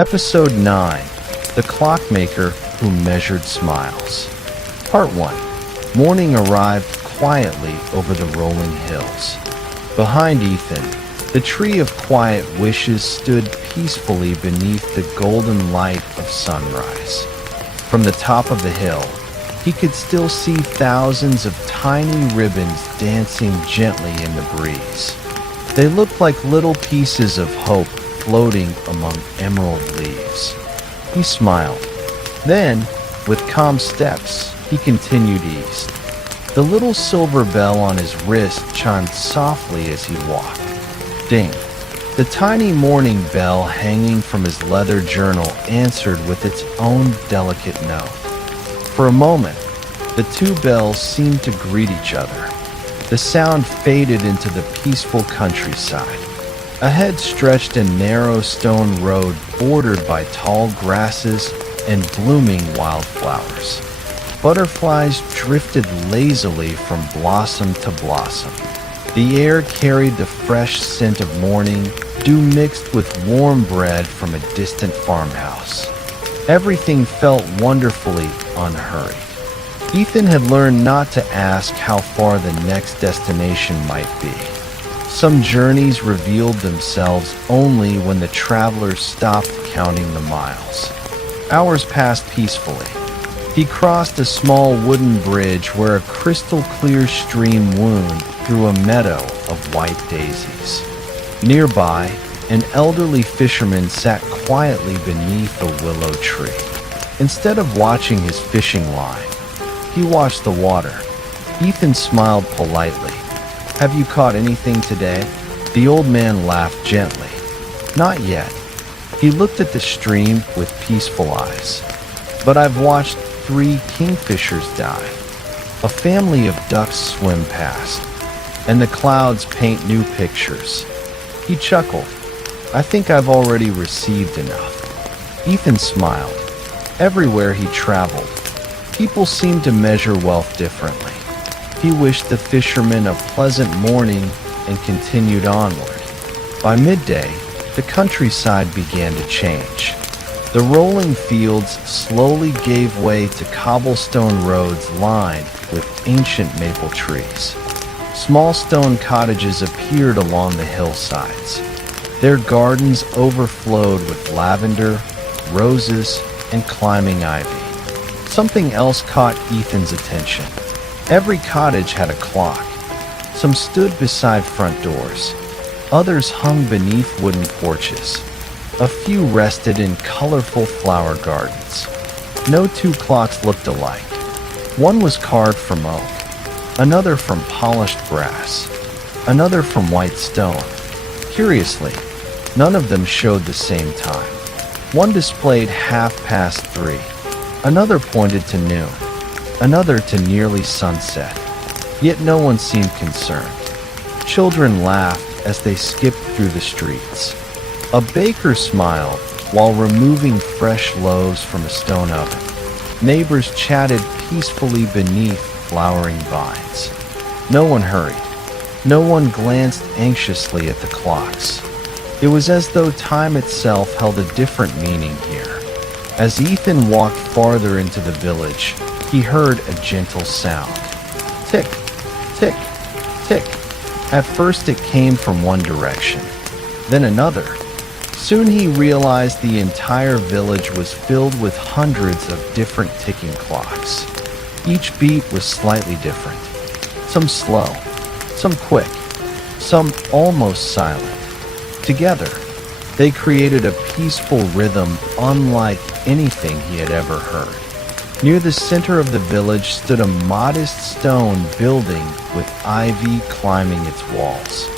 Episode 9, The Clockmaker Who Measured Smiles. Part 1. Morning arrived quietly over the rolling hills. Behind Ethan, the tree of quiet wishes stood peacefully beneath the golden light of sunrise. From the top of the hill, he could still see thousands of tiny ribbons dancing gently in the breeze. They looked like little pieces of hope floating among emerald leaves. He smiled. Then, with calm steps, he continued east. The little silver bell on his wrist chimed softly as he walked. Ding! The tiny morning bell hanging from his leather journal answered with its own delicate note. For a moment, the two bells seemed to greet each other. The sound faded into the peaceful countryside. Ahead stretched a narrow stone road bordered by tall grasses and blooming wildflowers. Butterflies drifted lazily from blossom to blossom. The air carried the fresh scent of morning, dew mixed with warm bread from a distant farmhouse. Everything felt wonderfully unhurried. Ethan had learned not to ask how far the next destination might be. Some journeys revealed themselves only when the travelers stopped counting the miles. Hours passed peacefully. He crossed a small wooden bridge where a crystal-clear stream wound through a meadow of white daisies. Nearby, an elderly fisherman sat quietly beneath a willow tree. Instead of watching his fishing line, he watched the water. Ethan smiled politely. "Have you caught anything today?" The old man laughed gently. "Not yet." He looked at the stream with peaceful eyes. "But I've watched 3 kingfishers dive. A family of ducks swim past, and the clouds paint new pictures." He chuckled. "I think I've already received enough." Ethan smiled. Everywhere he traveled, people seemed to measure wealth differently. He wished the fisherman a pleasant morning and continued onward. By midday, the countryside began to change. The rolling fields slowly gave way to cobblestone roads lined with ancient maple trees. Small stone cottages appeared along the hillsides. Their gardens overflowed with lavender, roses, and climbing ivy. Something else caught Ethan's attention. Every cottage had a clock. Some stood beside front doors. Others hung beneath wooden porches. A few rested in colorful flower gardens. No 2 clocks looked alike. One was carved from oak, another from polished brass, another from white stone. Curiously, none of them showed the same time. One displayed 3:30. Another pointed to noon, another to nearly sunset. Yet no one seemed concerned. Children laughed as they skipped through the streets. A baker smiled while removing fresh loaves from a stone oven. Neighbors chatted peacefully beneath flowering vines. No one hurried. No one glanced anxiously at the clocks. It was as though time itself held a different meaning here. As Ethan walked farther into the village, he heard a gentle sound. Tick, tick, tick. At first it came from one direction, then another. Soon he realized the entire village was filled with hundreds of different ticking clocks. Each beat was slightly different. Some slow, some quick, some almost silent. Together, they created a peaceful rhythm unlike anything he had ever heard. Near the center of the village stood a modest stone building with ivy climbing its walls.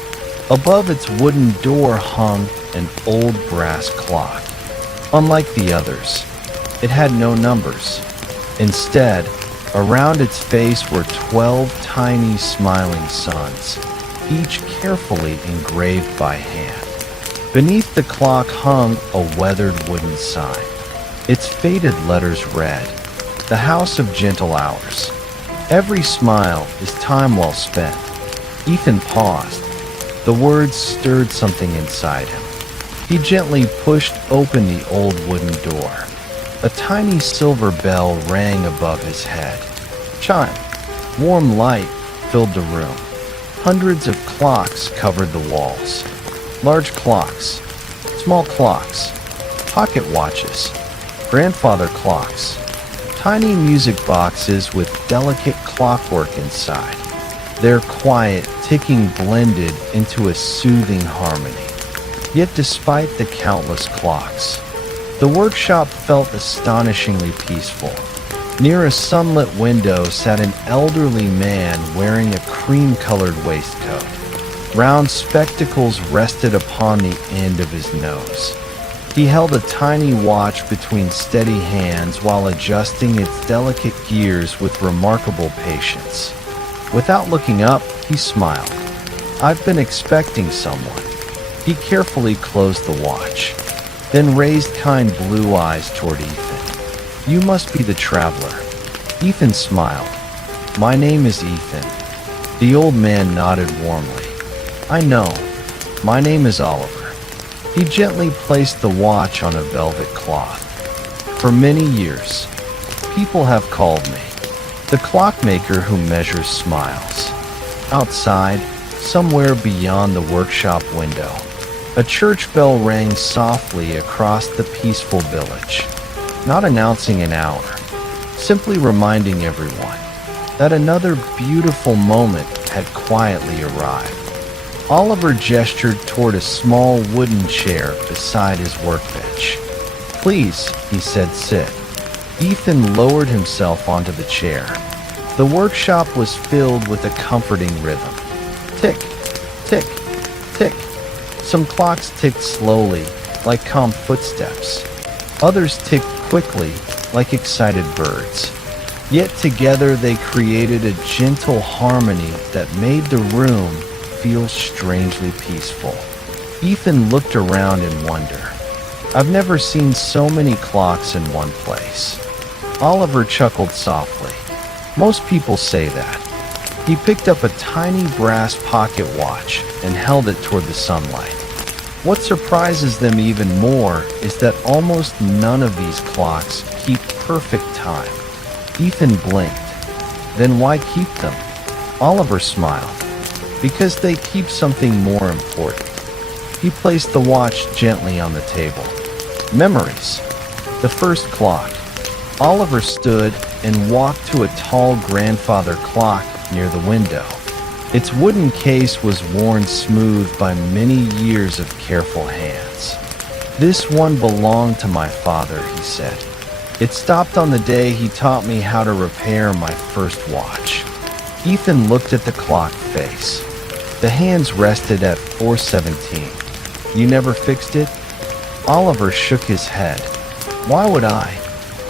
Above its wooden door hung an old brass clock. Unlike the others, it had no numbers. Instead, around its face were 12 tiny smiling suns, each carefully engraved by hand. Beneath the clock hung a weathered wooden sign. Its faded letters read, "The House of Gentle Hours. Every smile is time well spent." Ethan paused. The words stirred something inside him. He gently pushed open the old wooden door. A tiny silver bell rang above his head. Chime. Warm light filled the room. Hundreds of clocks covered the walls. Large clocks, small clocks, pocket watches, grandfather clocks, tiny music boxes with delicate clockwork inside. Their quiet ticking blended into a soothing harmony. Yet despite the countless clocks, the workshop felt astonishingly peaceful. Near a sunlit window sat an elderly man wearing a cream-colored waistcoat. Round spectacles rested upon the end of his nose. He held a tiny watch between steady hands while adjusting its delicate gears with remarkable patience. Without looking up, he smiled. "I've been expecting someone." He carefully closed the watch, then raised kind blue eyes toward Ethan. "You must be the traveler." Ethan smiled. "My name is Ethan." The old man nodded warmly. "I know. My name is Oliver." He gently placed the watch on a velvet cloth. "For many years, people have called me the clockmaker who measures smiles." Outside, somewhere beyond the workshop window, a church bell rang softly across the peaceful village, not announcing an hour, simply reminding everyone that another beautiful moment had quietly arrived. Oliver gestured toward a small wooden chair beside his workbench. "Please," he said, "sit." Ethan lowered himself onto the chair. The workshop was filled with a comforting rhythm. Tick, tick, tick. Some clocks ticked slowly, like calm footsteps. Others ticked quickly, like excited birds. Yet together they created a gentle harmony that made the room feel strangely peaceful. Ethan looked around in wonder. "I've never seen so many clocks in one place." Oliver chuckled softly. "Most people say that." He picked up a tiny brass pocket watch and held it toward the sunlight. What surprises them even more is that almost none of these clocks keep perfect time. Ethan blinked. "Then why keep them?" Oliver smiled. "Because they keep something more important." He placed the watch gently on the table. Memories. The first clock. Oliver stood and walked to a tall grandfather clock near the window. Its wooden case was worn smooth by many years of careful hands. "This one belonged to my father," he said. "It stopped on the day he taught me how to repair my first watch." Ethan looked at the clock face. The hands rested at 4:17. "You never fixed it?" Oliver shook his head. "Why would I?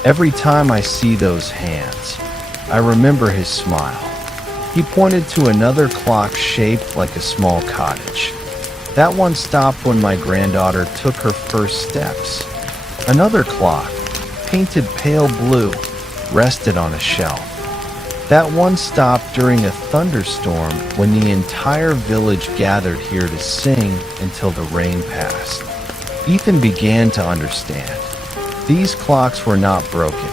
Every time I see those hands, I remember his smile." He pointed to another clock shaped like a small cottage. "That one stopped when my granddaughter took her first steps." Another clock, painted pale blue, rested on a shelf. That one stopped during a thunderstorm when the entire village gathered here to sing until the rain passed. Ethan began to understand. These clocks were not broken.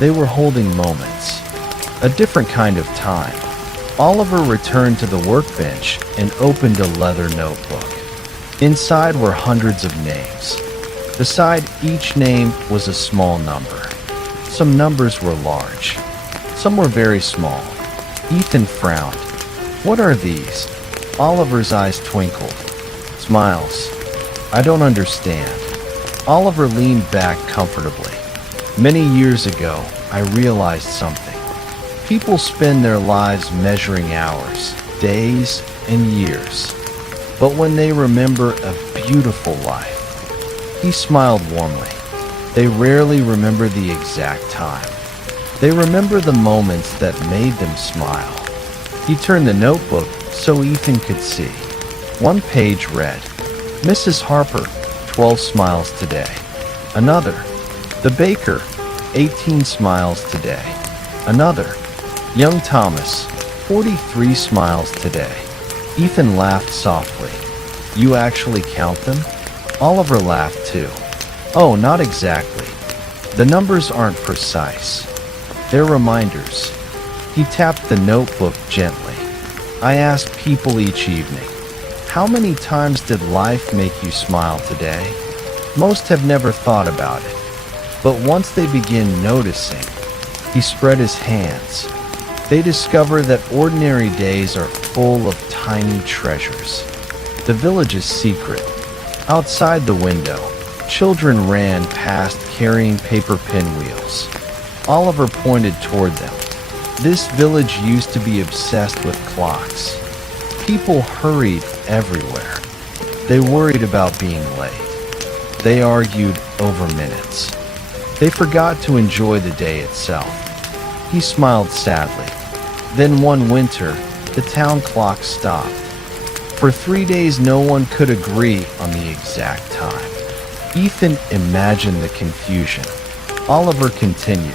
They were holding moments. A different kind of time. Oliver returned to the workbench and opened a leather notebook. Inside were hundreds of names. Beside each name was a small number. Some numbers were large. Some were very small. Ethan frowned. "What are these?" Oliver's eyes twinkled. "Smiles. I don't understand." Oliver leaned back comfortably. "Many years ago, I realized something. People spend their lives measuring hours, days, and years. But when they remember a beautiful life," he smiled warmly, "they rarely remember the exact time. They remember the moments that made them smile." He turned the notebook so Ethan could see. One page read, "Mrs. Harper, 12 smiles today." Another, "The baker, 18 smiles today." Another, "Young Thomas, 43 smiles today." Ethan laughed softly. "You actually count them?" Oliver laughed too. Oh, not exactly. The numbers aren't precise. They're reminders. He tapped the notebook gently. I ask people each evening, how many times did life make you smile today? Most have never thought about it. But once they begin noticing, he spread his hands. They discover that ordinary days are full of tiny treasures. The village's secret. Outside the window, children ran past carrying paper pinwheels. Oliver pointed toward them. This village used to be obsessed with clocks. People hurried everywhere. They worried about being late. They argued over minutes. They forgot to enjoy the day itself. He smiled sadly. Then one winter, the town clock stopped. For 3 days, no one could agree on the exact time. Ethan imagined the confusion. Oliver continued.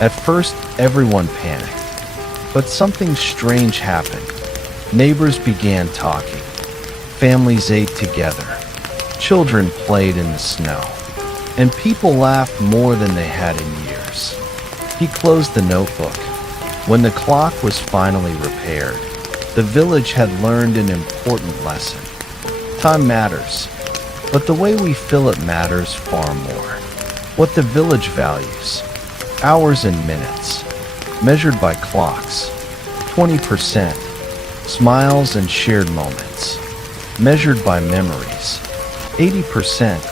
At first, everyone panicked. But something strange happened. Neighbors began talking. Families ate together. Children played in the snow. And people laughed more than they had in years. He closed the notebook. When the clock was finally repaired, the village had learned an important lesson. Time matters, but the way we fill it matters far more. What the village values, hours and minutes, measured by clocks, 20%, smiles and shared moments, measured by memories, 80%.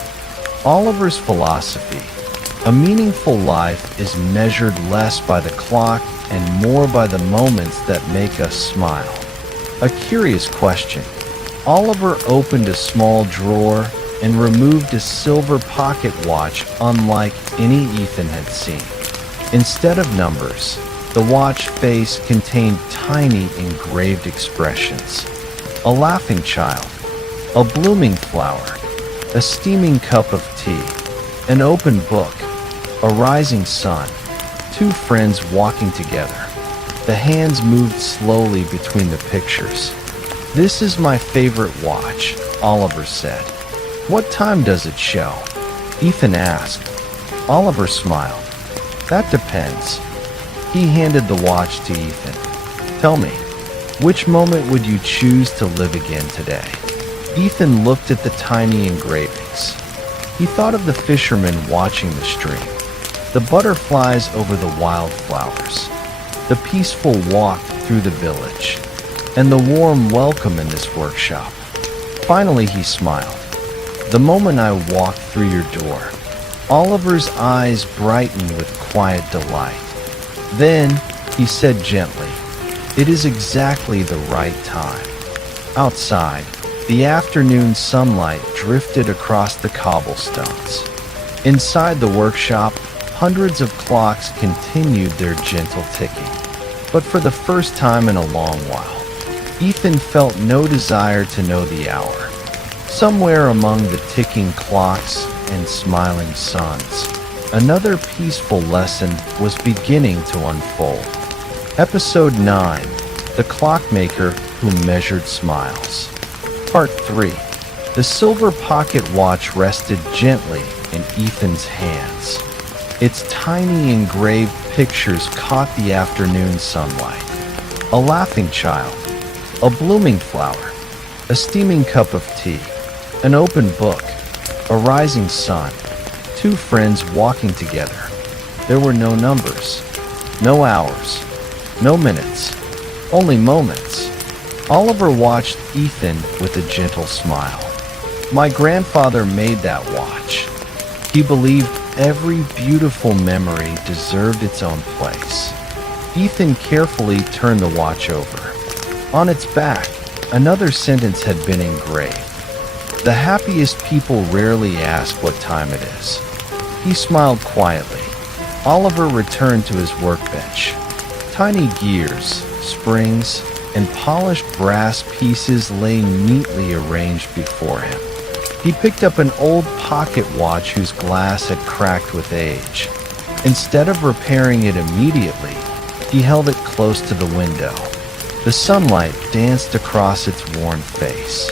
Oliver's philosophy, a meaningful life is measured less by the clock and more by the moments that make us smile. A curious question. Oliver opened a small drawer and removed a silver pocket watch unlike any Ethan had seen. Instead of numbers, the watch face contained tiny engraved expressions. A laughing child, a blooming flower, a steaming cup of tea, an open book, a rising sun, two friends walking together. The hands moved slowly between the pictures. This is my favorite watch, Oliver said. What time does it show? Ethan asked. Oliver smiled. That depends. He handed the watch to Ethan. Tell me, which moment would you choose to live again today? Ethan looked at the tiny engravings. He thought of the fishermen watching the stream, the butterflies over the wildflowers, the peaceful walk through the village, and the warm welcome in this workshop. Finally, he smiled. The moment I walked through your door, Oliver's eyes brightened with quiet delight. Then, he said gently, it is exactly the right time. Outside, the afternoon sunlight drifted across the cobblestones. Inside the workshop, hundreds of clocks continued their gentle ticking. But for the first time in a long while, Ethan felt no desire to know the hour. Somewhere among the ticking clocks and smiling suns, another peaceful lesson was beginning to unfold. Episode 9, The Clockmaker Who Measured Smiles. Part 3. The silver pocket watch rested gently in Ethan's hands. Its tiny engraved pictures caught the afternoon sunlight. A laughing child, a blooming flower, a steaming cup of tea, an open book, a rising sun, two friends walking together. There were no numbers, no hours, no minutes, only moments. Oliver watched Ethan with a gentle smile. My grandfather made that watch. He believed every beautiful memory deserved its own place. Ethan carefully turned the watch over. On its back, another sentence had been engraved. The happiest people rarely ask what time it is. He smiled quietly. Oliver returned to his workbench. Tiny gears, springs, and polished brass pieces lay neatly arranged before him. He picked up an old pocket watch whose glass had cracked with age. Instead of repairing it immediately, he held it close to the window. The sunlight danced across its worn face.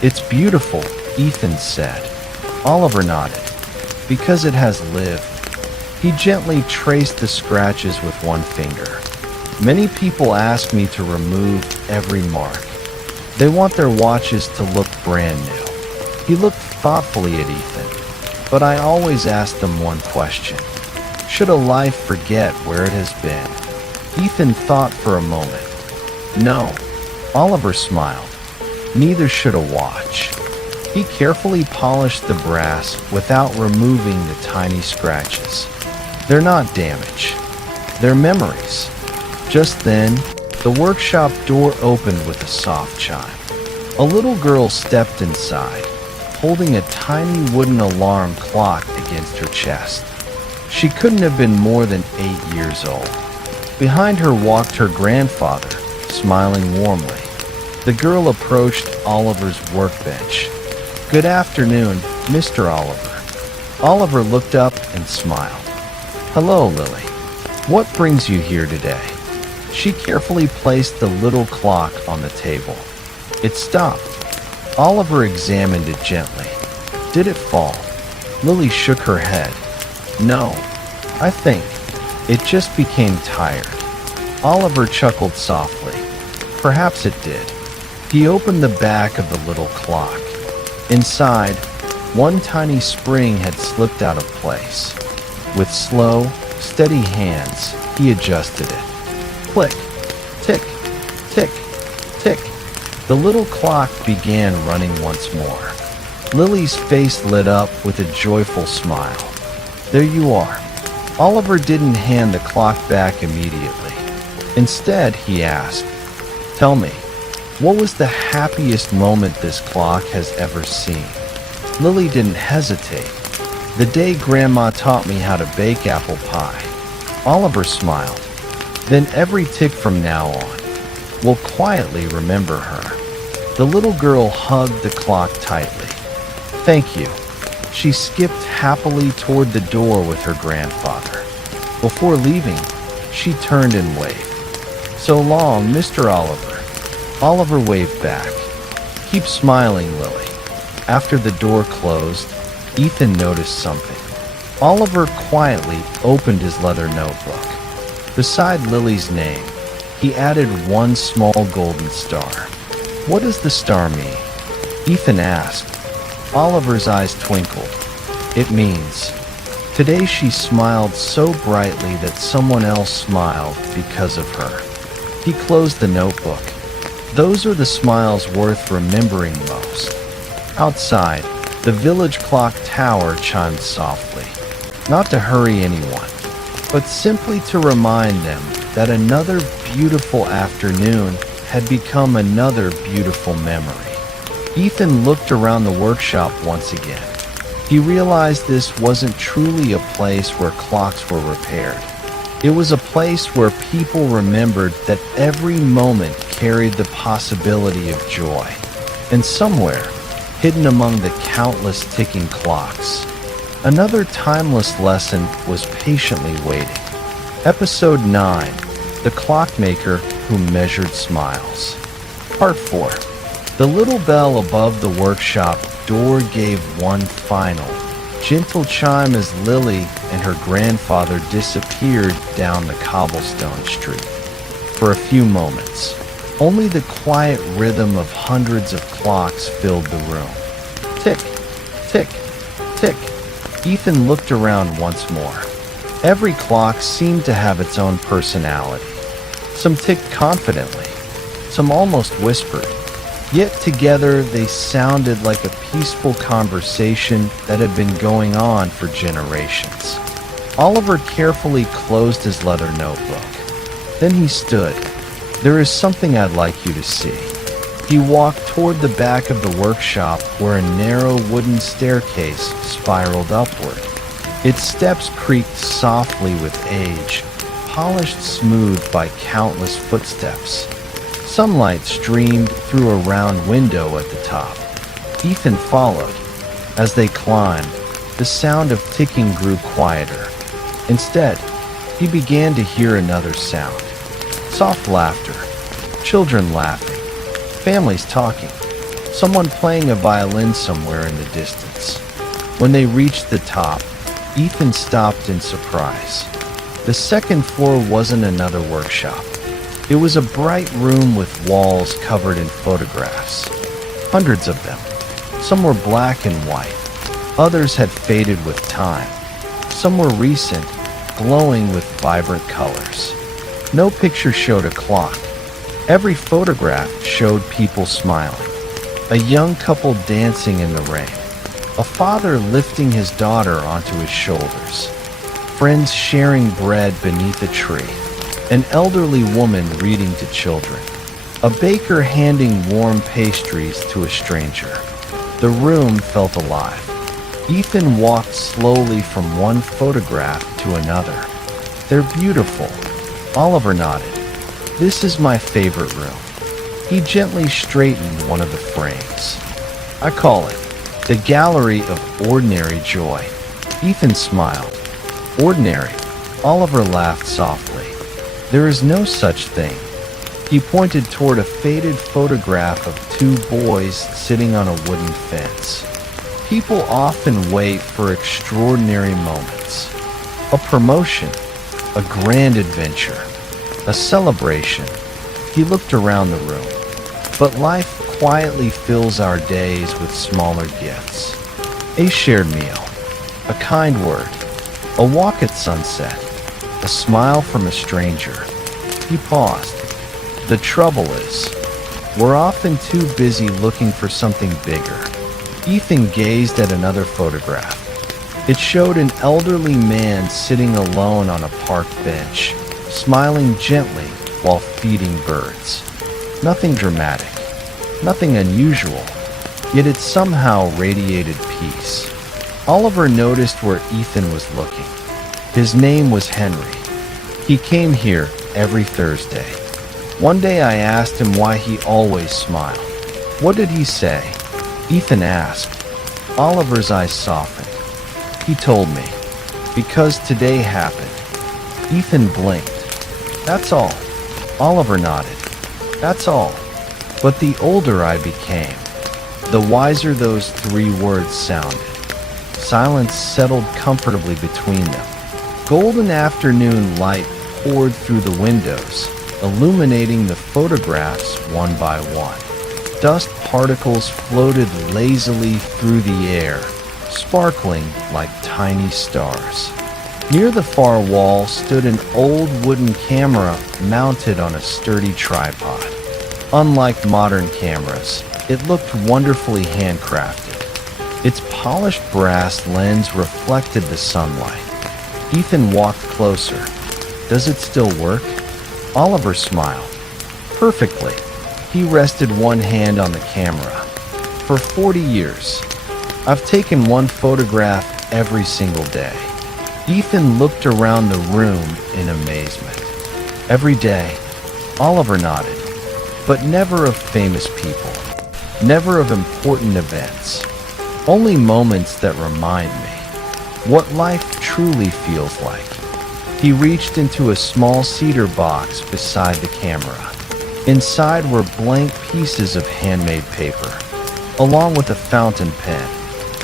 It's beautiful, Ethan said. Oliver nodded. Because it has lived. He gently traced the scratches with one finger. Many people ask me to remove every mark. They want their watches to look brand new. He looked thoughtfully at Ethan, but I always ask them one question. Should a life forget where it has been? Ethan thought for a moment. No. Oliver smiled. Neither should a watch. He carefully polished the brass without removing the tiny scratches. They're not damage. They're memories. Just then, the workshop door opened with a soft chime. A little girl stepped inside, holding a tiny wooden alarm clock against her chest. She couldn't have been more than 8 years old. Behind her walked her grandfather, smiling warmly. The girl approached Oliver's workbench. "Good afternoon, Mr. Oliver." Oliver looked up and smiled. "Hello, Lily. What brings you here today?" She carefully placed the little clock on the table. It stopped. Oliver examined it gently. Did it fall? Lily shook her head. "No, I think it just became tired." Oliver chuckled softly. Perhaps it did. He opened the back of the little clock. Inside, one tiny spring had slipped out of place. With slow, steady hands, he adjusted it. Click, tick, tick, tick. The little clock began running once more. Lily's face lit up with a joyful smile. "There you are." Oliver didn't hand the clock back immediately. Instead, he asked, "Tell me, what was the happiest moment this clock has ever seen?" Lily didn't hesitate. "The day Grandma taught me how to bake apple pie." Oliver smiled. "Then every tick from now on will quietly remember her." The little girl hugged the clock tightly. "Thank you." She skipped happily toward the door with her grandfather. Before leaving, she turned and waved. "So long, Mr. Oliver." Oliver waved back. "Keep smiling, Lily." After the door closed, Ethan noticed something. Oliver quietly opened his leather notebook. Beside Lily's name, he added one small golden star. "What does the star mean?" Ethan asked. Oliver's eyes twinkled. "It means, today she smiled so brightly that someone else smiled because of her." He closed the notebook. Those are the smiles worth remembering most. Outside, the village clock tower chimed softly. Not to hurry anyone, but simply to remind them that another beautiful afternoon had become another beautiful memory. Ethan looked around the workshop once again. He realized this wasn't truly a place where clocks were repaired. It was a place where people remembered that every moment carried the possibility of joy. And somewhere, hidden among the countless ticking clocks, another timeless lesson was patiently waiting. Episode 9, The Clockmaker Who Measured Smiles. Part 4. The little bell above the workshop door gave one final, gentle chime as Lily and her grandfather disappeared down the cobblestone street. For a few moments, only the quiet rhythm of hundreds of clocks filled the room. Tick, tick, tick. Ethan looked around once more. Every clock seemed to have its own personality. Some ticked confidently, some almost whispered. Yet together they sounded like a peaceful conversation that had been going on for generations. Oliver carefully closed his leather notebook. Then he stood. "There is something I'd like you to see." He walked toward the back of the workshop where a narrow wooden staircase spiraled upward. Its steps creaked softly with age, polished smooth by countless footsteps. Sunlight streamed through a round window at the top. Ethan followed. As they climbed, the sound of ticking grew quieter. Instead, he began to hear another sound. Soft laughter, children laughing, families talking, someone playing a violin somewhere in the distance. When they reached the top, Ethan stopped in surprise. The second floor wasn't another workshop. It was a bright room with walls covered in photographs. Hundreds of them. Some were black and white. Others had faded with time. Some were recent, glowing with vibrant colors. No picture showed a clock. Every photograph showed people smiling. A young couple dancing in the rain. A father lifting his daughter onto his shoulders. Friends sharing bread beneath a tree. An elderly woman reading to children. A baker handing warm pastries to a stranger. The room felt alive. Ethan walked slowly from one photograph to another. "They're beautiful." Oliver nodded. "This is my favorite room." He gently straightened one of the frames. "I call it the Gallery of Ordinary Joy." Ethan smiled. "Ordinary?" Oliver laughed softly. "There is no such thing." He pointed toward a faded photograph of two boys sitting on a wooden fence. People often wait for extraordinary moments. A promotion, a grand adventure, a celebration. He looked around the room. But life quietly fills our days with smaller gifts. A shared meal, a kind word, a walk at sunset, a smile from a stranger. He paused. The trouble is, we're often too busy looking for something bigger. Ethan gazed at another photograph. It showed an elderly man sitting alone on a park bench, smiling gently while feeding birds. Nothing dramatic, nothing unusual, yet it somehow radiated peace. Oliver noticed where Ethan was looking. His name was Henry. He came here every Thursday. One day I asked him why he always smiled. "What did he say?" Ethan asked. Oliver's eyes softened. He told me, "Because today happened." Ethan blinked. "That's all." Oliver nodded. "That's all." But the older I became, the wiser those three words sounded. Silence settled comfortably between them. Golden afternoon light poured through the windows, illuminating the photographs one by one. Dust particles floated lazily through the air, sparkling like tiny stars. Near the far wall stood an old wooden camera mounted on a sturdy tripod. Unlike modern cameras, it looked wonderfully handcrafted. Its polished brass lens reflected the sunlight. Ethan walked closer. "Does it still work?" Oliver smiled. "Perfectly." He rested one hand on the camera. "For 40 years, I've taken one photograph every single day." Ethan looked around the room in amazement. "Every day?" Oliver nodded. "But never of famous people. Never of important events. Only moments that remind me what life truly feels like." He reached into a small cedar box beside the camera. Inside were blank pieces of handmade paper, along with a fountain pen.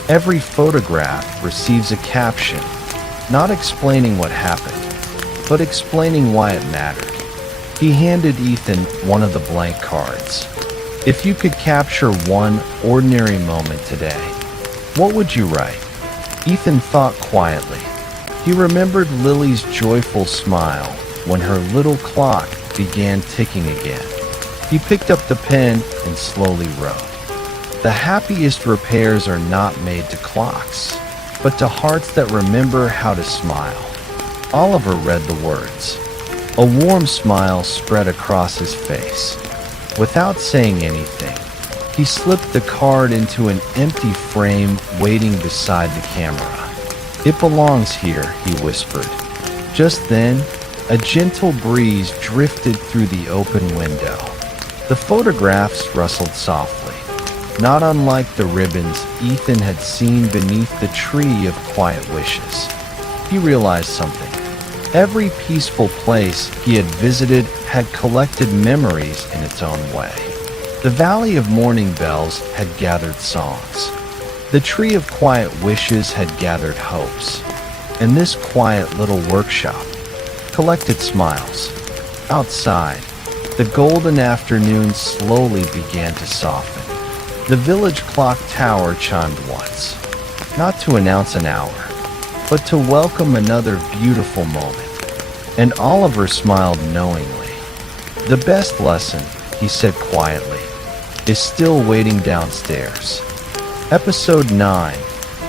Every photograph receives a caption, not explaining what happened, but explaining why it mattered. He handed Ethan one of the blank cards. "If you could capture one ordinary moment today, what would you write?" Ethan thought quietly. He remembered Lily's joyful smile when her little clock began ticking again. He picked up the pen and slowly wrote, "The happiest repairs are not made to clocks, but to hearts that remember how to smile." Oliver read the words. A warm smile spread across his face. Without saying anything, he slipped the card into an empty frame waiting beside the camera. "It belongs here," he whispered. Just then, a gentle breeze drifted through the open window. The photographs rustled softly, not unlike the ribbons Ethan had seen beneath the tree of quiet wishes. He realized something. Every peaceful place he had visited had collected memories in its own way. The Valley of Morning Bells had gathered songs. The tree of quiet wishes had gathered hopes, and this quiet little workshop collected smiles. Outside, the golden afternoon slowly began to soften. The village clock tower chimed once, not to announce an hour, but to welcome another beautiful moment. And Oliver smiled knowingly. The best lesson, he said quietly, is still waiting downstairs. Episode 9,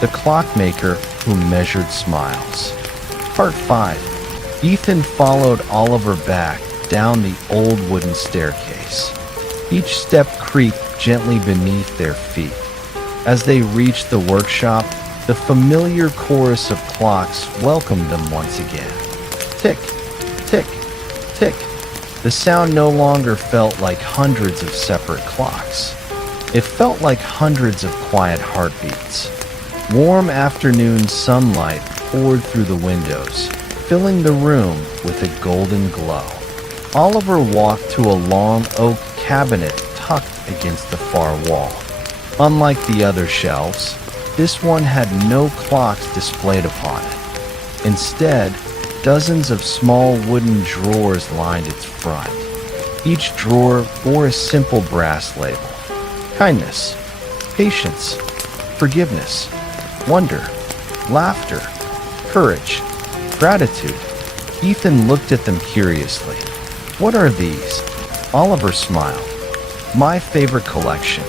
The Clockmaker Who Measured Smiles. Part 5. Ethan followed Oliver back down the old wooden staircase. Each step creaked gently beneath their feet. As they reached the workshop, the familiar chorus of clocks welcomed them once again. Tick, tick, tick. The sound no longer felt like hundreds of separate clocks. It felt like hundreds of quiet heartbeats. Warm afternoon sunlight poured through the windows, filling the room with a golden glow. Oliver walked to a long oak cabinet tucked against the far wall. Unlike the other shelves, this one had no clocks displayed upon it. Instead, dozens of small wooden drawers lined its front. Each drawer bore a simple brass label. Kindness, patience, forgiveness, wonder, laughter, courage, gratitude. Ethan looked at them curiously. What are these? Oliver smiled. My favorite collection.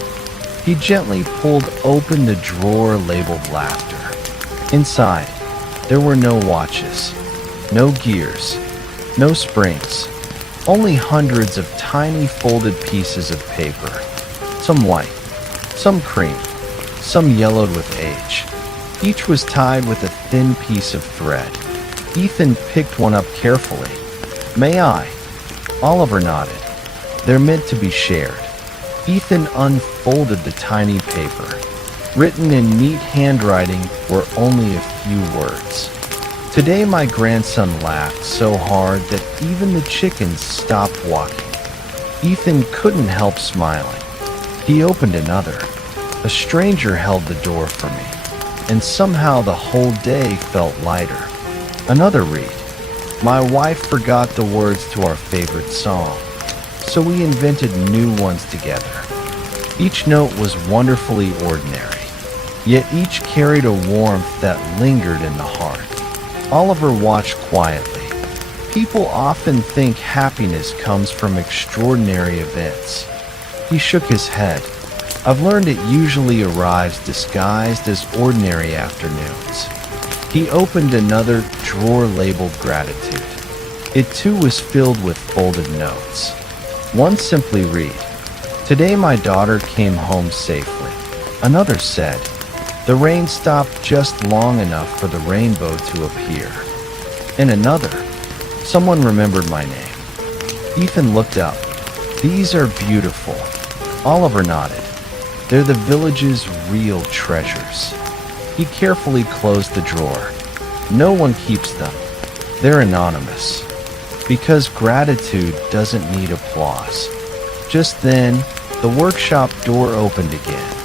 He gently pulled open the drawer labeled laughter. Inside, there were no watches, no gears, no springs, only hundreds of tiny folded pieces of paper. Some white, some cream, some yellowed with age. Each was tied with a thin piece of thread. Ethan picked one up carefully. May I? Oliver nodded. They're meant to be shared. Ethan unfolded the tiny paper. Written in neat handwriting were only a few words. Today my grandson laughed so hard that even the chickens stopped walking. Ethan couldn't help smiling. He opened another. A stranger held the door for me, and somehow the whole day felt lighter. Another read. My wife forgot the words to our favorite song, so we invented new ones together. Each note was wonderfully ordinary, yet each carried a warmth that lingered in the heart. Oliver watched quietly. People often think happiness comes from extraordinary events. He shook his head. I've learned it usually arrives disguised as ordinary afternoons. He opened another drawer labeled gratitude. It too was filled with folded notes. One simply read, Today my daughter came home safely. Another said, The rain stopped just long enough for the rainbow to appear. And another, Someone remembered my name. Ethan looked up. These are beautiful. Oliver nodded. They're the village's real treasures. He carefully closed the drawer. No one keeps them. They're anonymous. Because gratitude doesn't need applause. Just then, the workshop door opened again.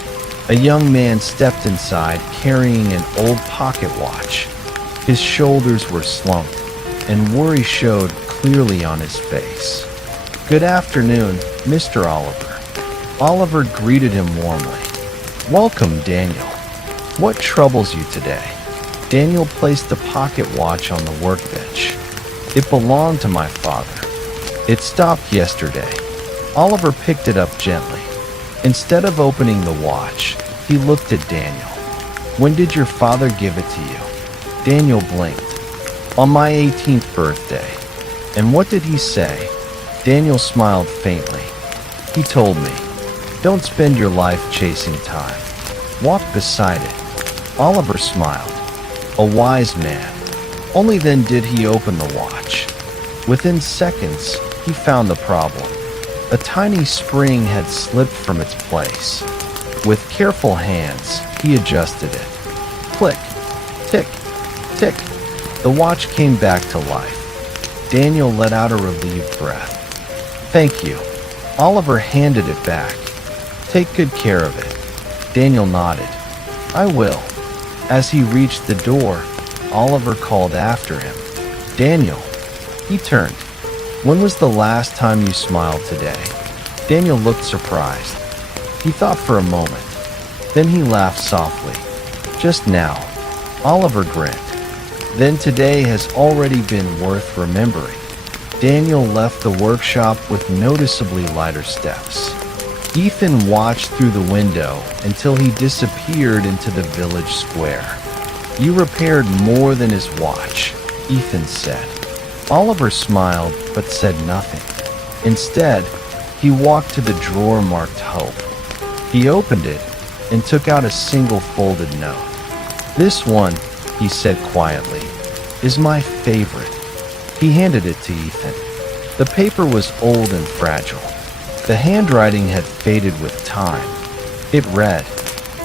A young man stepped inside carrying an old pocket watch. His shoulders were slumped, and worry showed clearly on his face. Good afternoon, Mr. Oliver. Oliver greeted him warmly. Welcome, Daniel. What troubles you today? Daniel placed the pocket watch on the workbench. It belonged to my father. It stopped yesterday. Oliver picked it up gently. Instead of opening the watch, he looked at Daniel. When did your father give it to you? Daniel blinked. On my 18th birthday. And what did he say? Daniel smiled faintly. He told me, don't spend your life chasing time. Walk beside it. Oliver smiled. A wise man. Only then did he open the watch. Within seconds, he found the problem. A tiny spring had slipped from its place. With careful hands, he adjusted it. Click, tick, tick. The watch came back to life. Daniel let out a relieved breath. Thank you. Oliver handed it back. Take good care of it. Daniel nodded. "I will." As he reached the door, Oliver called after him, "Daniel." He turned. "When was the last time you smiled today?" Daniel looked surprised. He thought for a moment. Then he laughed softly. "Just now." Oliver grinned. "Then today has already been worth remembering." Daniel left the workshop with noticeably lighter steps. Ethan watched through the window until he disappeared into the village square. "You repaired more than his watch," Ethan said. Oliver smiled but said nothing. Instead, he walked to the drawer marked Hope. He opened it and took out a single folded note. "This one," he said quietly, "is my favorite." He handed it to Ethan. The paper was old and fragile. The handwriting had faded with time. It read,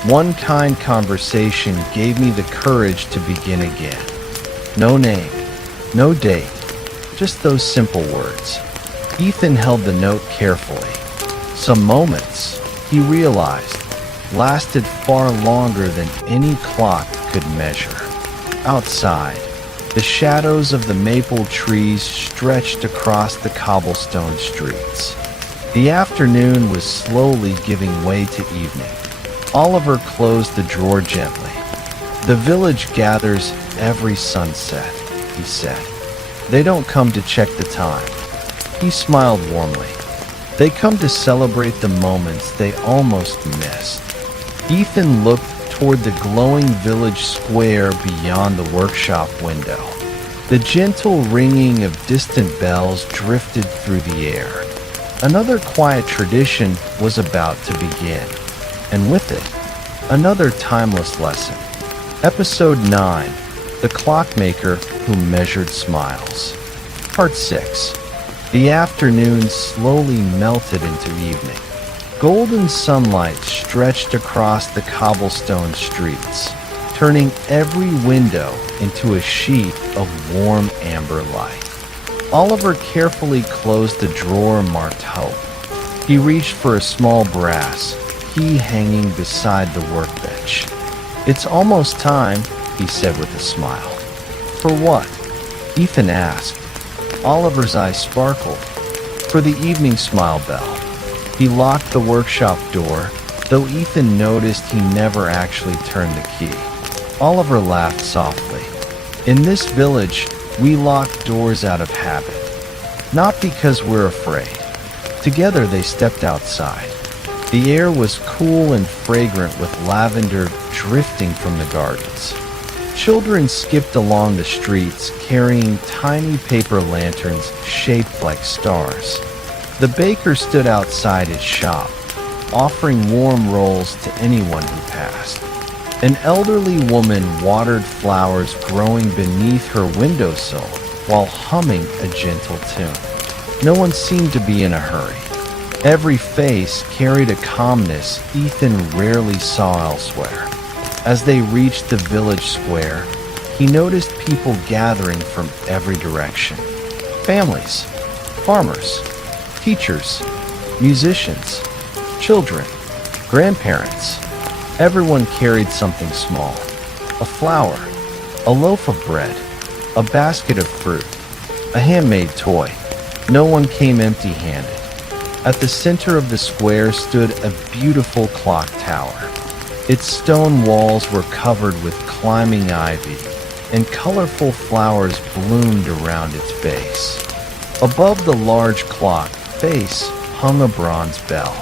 "One kind conversation gave me the courage to begin again." No name, no date, just those simple words. Ethan held the note carefully. Some moments, he realized, lasted far longer than any clock could measure. Outside, the shadows of the maple trees stretched across the cobblestone streets. The afternoon was slowly giving way to evening. Oliver closed the drawer gently. "The village gathers every sunset," he said. "They don't come to check the time." He smiled warmly. "They come to celebrate the moments they almost missed." Ethan looked toward the glowing village square beyond the workshop window. The gentle ringing of distant bells drifted through the air. Another quiet tradition was about to begin, and with it, another timeless lesson. Episode 9, The Clockmaker Who Measured Smiles. Part 6. The afternoon slowly melted into evening. Golden sunlight stretched across the cobblestone streets, turning every window into a sheet of warm amber light. Oliver carefully closed the drawer marked Hope. He reached for a small brass key hanging beside the workbench. "It's almost time," he said with a smile. "For what?" Ethan asked. Oliver's eyes sparkled. "For the evening smile bell." He locked the workshop door, though Ethan noticed he never actually turned the key. Oliver laughed softly. "In this village, we lock doors out of habit, not because we're afraid." Together they stepped outside. The air was cool and fragrant with lavender drifting from the gardens. Children skipped along the streets carrying tiny paper lanterns shaped like stars. The baker stood outside his shop, offering warm rolls to anyone who passed. An elderly woman watered flowers growing beneath her windowsill while humming a gentle tune. No one seemed to be in a hurry. Every face carried a calmness Ethan rarely saw elsewhere. As they reached the village square, he noticed people gathering from every direction. Families, farmers, teachers, musicians, children, grandparents. Everyone carried something small: a flower, a loaf of bread, a basket of fruit, a handmade toy. No one came empty-handed. At the center of the square stood a beautiful clock tower. Its stone walls were covered with climbing ivy, and colorful flowers bloomed around its base. Above the large clock face hung a bronze bell.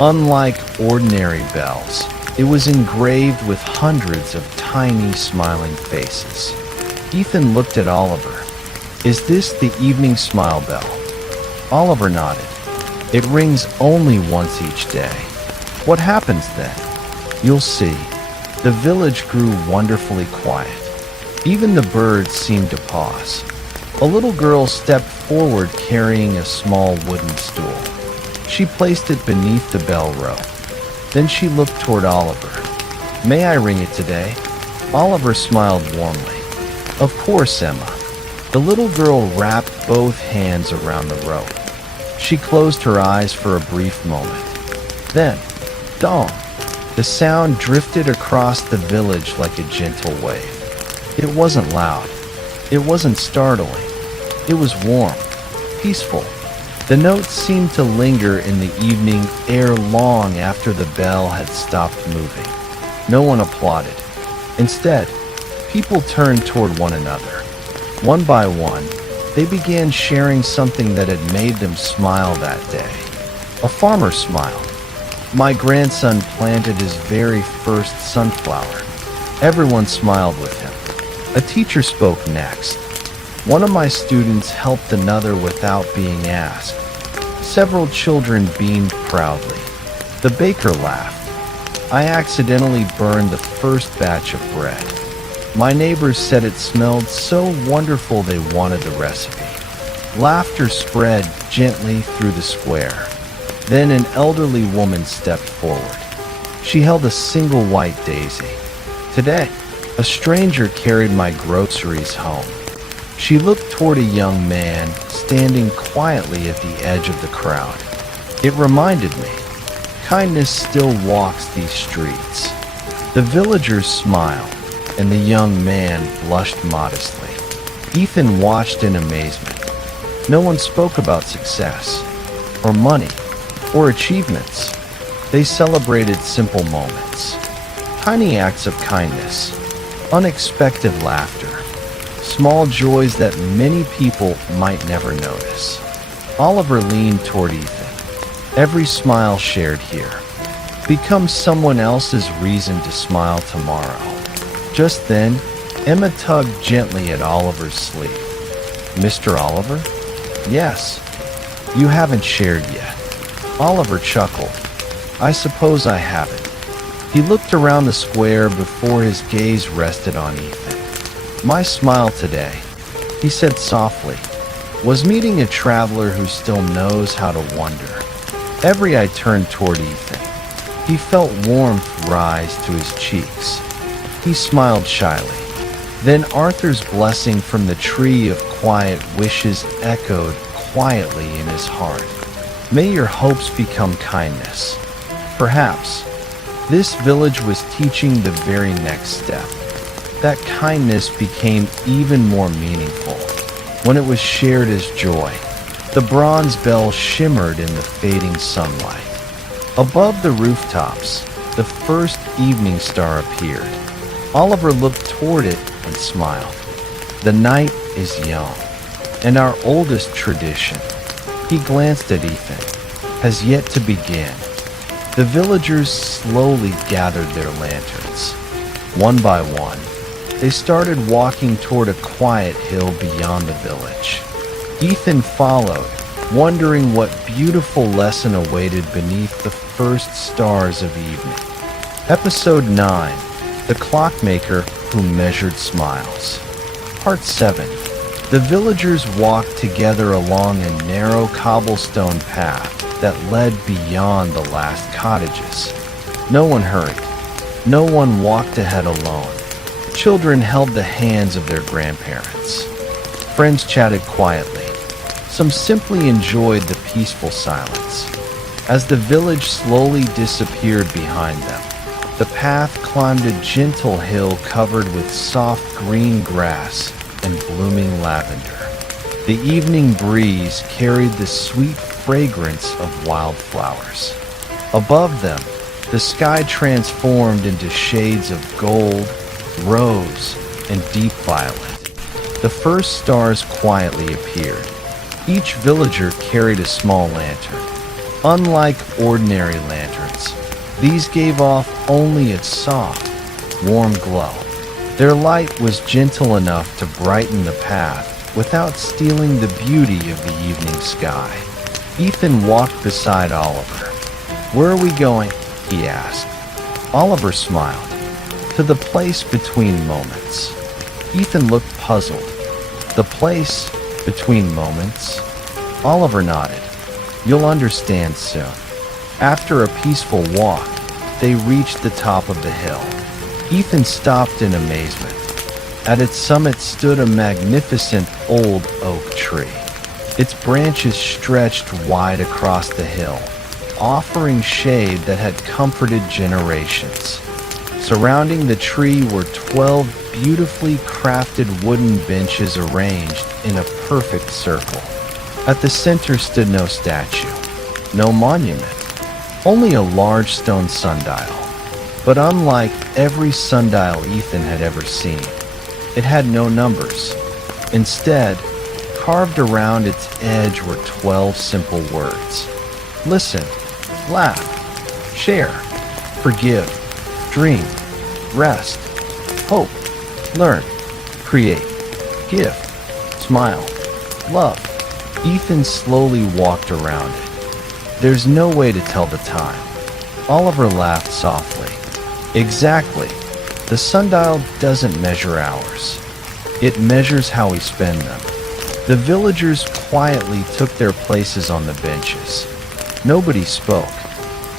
Unlike ordinary bells, it was engraved with hundreds of tiny smiling faces. Ethan looked at Oliver. "Is this the evening smile bell?" Oliver nodded. "It rings only once each day." "What happens then?" "You'll see." The village grew wonderfully quiet. Even the birds seemed to pause. A little girl stepped forward carrying a small wooden stool. She placed it beneath the bell rope. Then she looked toward Oliver. "May I ring it today?" Oliver smiled warmly. "Of course, Emma." The little girl wrapped both hands around the rope. She closed her eyes for a brief moment. Then, dong! The sound drifted across the village like a gentle wave. It wasn't loud. It wasn't startling. It was warm, peaceful. The notes seemed to linger in the evening air long after the bell had stopped moving. No one applauded. Instead, people turned toward one another. One by one, they began sharing something that had made them smile that day. A farmer smiled. My grandson planted his very first sunflower. Everyone smiled with him. A teacher spoke next. One of my students helped another without being asked. Several children beamed proudly. The baker laughed. I accidentally burned the first batch of bread. My neighbors said it smelled so wonderful they wanted the recipe. Laughter spread gently through the square. Then an elderly woman stepped forward. She held a single white daisy. Today, a stranger carried my groceries home. She looked toward a young man standing quietly at the edge of the crowd. It reminded me, kindness still walks these streets. The villagers smiled, and the young man blushed modestly. Ethan watched in amazement. No one spoke about success, or money, or achievements. They celebrated simple moments, tiny acts of kindness, unexpected laughter, small joys that many people might never notice. Oliver leaned toward Ethan. Every smile shared here becomes someone else's reason to smile tomorrow. Just then, Emma tugged gently at Oliver's sleeve. Mr. Oliver? Yes. You haven't shared yet. Oliver chuckled. I suppose I haven't. He looked around the square before his gaze rested on Ethan. My smile today, he said softly, was meeting a traveler who still knows how to wonder. Every eye turned toward Ethan. He felt warmth rise to his cheeks. He smiled shyly. Then Arthur's blessing from the tree of quiet wishes echoed quietly in his heart. May your hopes become kindness. Perhaps this village was teaching the very next step. That kindness became even more meaningful when it was shared as joy. The bronze bell shimmered in the fading sunlight. Above the rooftops, the first evening star appeared. Oliver looked toward it and smiled. The night is young, and our oldest tradition, he glanced at Ethan, has yet to begin. The villagers slowly gathered their lanterns. One by one, they started walking toward a quiet hill beyond the village. Ethan followed, wondering what beautiful lesson awaited beneath the first stars of evening. Episode 9, The Clockmaker Who Measured Smiles. Part 7. The villagers walked together along a narrow cobblestone path that led beyond the last cottages. No one hurried. No one walked ahead alone. Children held the hands of their grandparents. Friends chatted quietly. Some simply enjoyed the peaceful silence. As the village slowly disappeared behind them, the path climbed a gentle hill covered with soft green grass and blooming lavender. The evening breeze carried the sweet fragrance of wildflowers. Above them, the sky transformed into shades of gold, rose, and deep violet. The first stars quietly appeared. Each villager carried a small lantern. Unlike ordinary lanterns, these gave off only its soft, warm glow. Their light was gentle enough to brighten the path without stealing the beauty of the evening sky. Ethan walked beside Oliver. "Where are we going?" he asked. Oliver smiled. "To the place between moments." Ethan looked puzzled. "The place between moments?" Oliver nodded. "You'll understand soon." After a peaceful walk, they reached the top of the hill. Ethan stopped in amazement. At its summit stood a magnificent old oak tree. Its branches stretched wide across the hill, offering shade that had comforted generations. Surrounding the tree were 12 beautifully crafted wooden benches arranged in a perfect circle. At the center stood no statue, no monument, only a large stone sundial. But unlike every sundial Ethan had ever seen, it had no numbers. Instead, carved around its edge were 12 simple words. Listen, laugh, share, forgive, dream, rest, hope, learn, create, give, smile, love. Ethan slowly walked around it. There's no way to tell the time. Oliver laughed softly. Exactly. The sundial doesn't measure hours. It measures how we spend them. The villagers quietly took their places on the benches. Nobody spoke.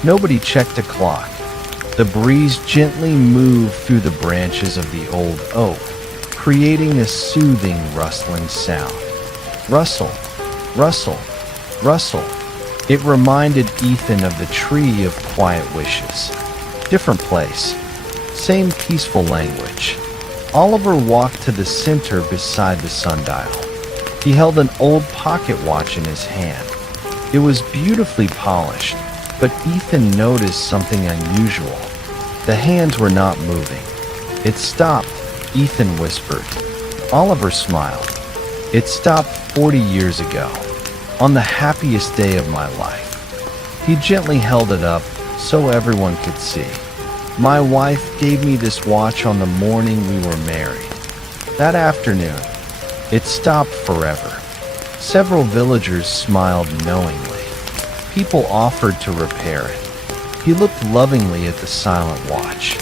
Nobody checked a clock. The breeze gently moved through the branches of the old oak, creating a soothing rustling sound. Rustle, rustle, rustle. It reminded Ethan of the tree of quiet wishes. Different place, same peaceful language. Oliver walked to the center beside the sundial. He held an old pocket watch in his hand. It was beautifully polished, but Ethan noticed something unusual. The hands were not moving. It stopped, Ethan whispered. Oliver smiled. It stopped 40 years ago, on the happiest day of my life. He gently held it up so everyone could see. My wife gave me this watch on the morning we were married. That afternoon, it stopped forever. Several villagers smiled knowingly. People offered to repair it. He looked lovingly at the silent watch.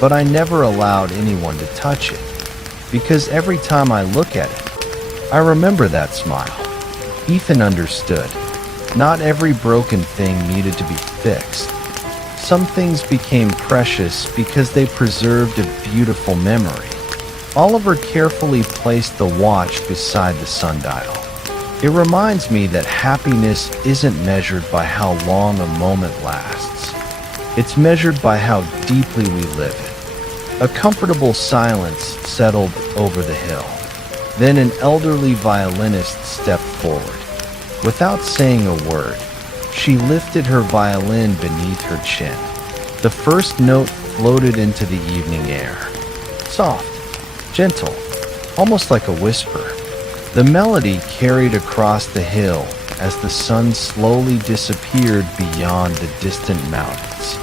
But I never allowed anyone to touch it, because every time I look at it, I remember that smile. Ethan understood. Not every broken thing needed to be fixed. Some things became precious because they preserved a beautiful memory. Oliver carefully placed the watch beside the sundial. It reminds me that happiness isn't measured by how long a moment lasts. It's measured by how deeply we live it. A comfortable silence settled over the hill. Then an elderly violinist stepped forward. Without saying a word, she lifted her violin beneath her chin. The first note floated into the evening air. Soft, gentle, almost like a whisper. The melody carried across the hill as the sun slowly disappeared beyond the distant mountains.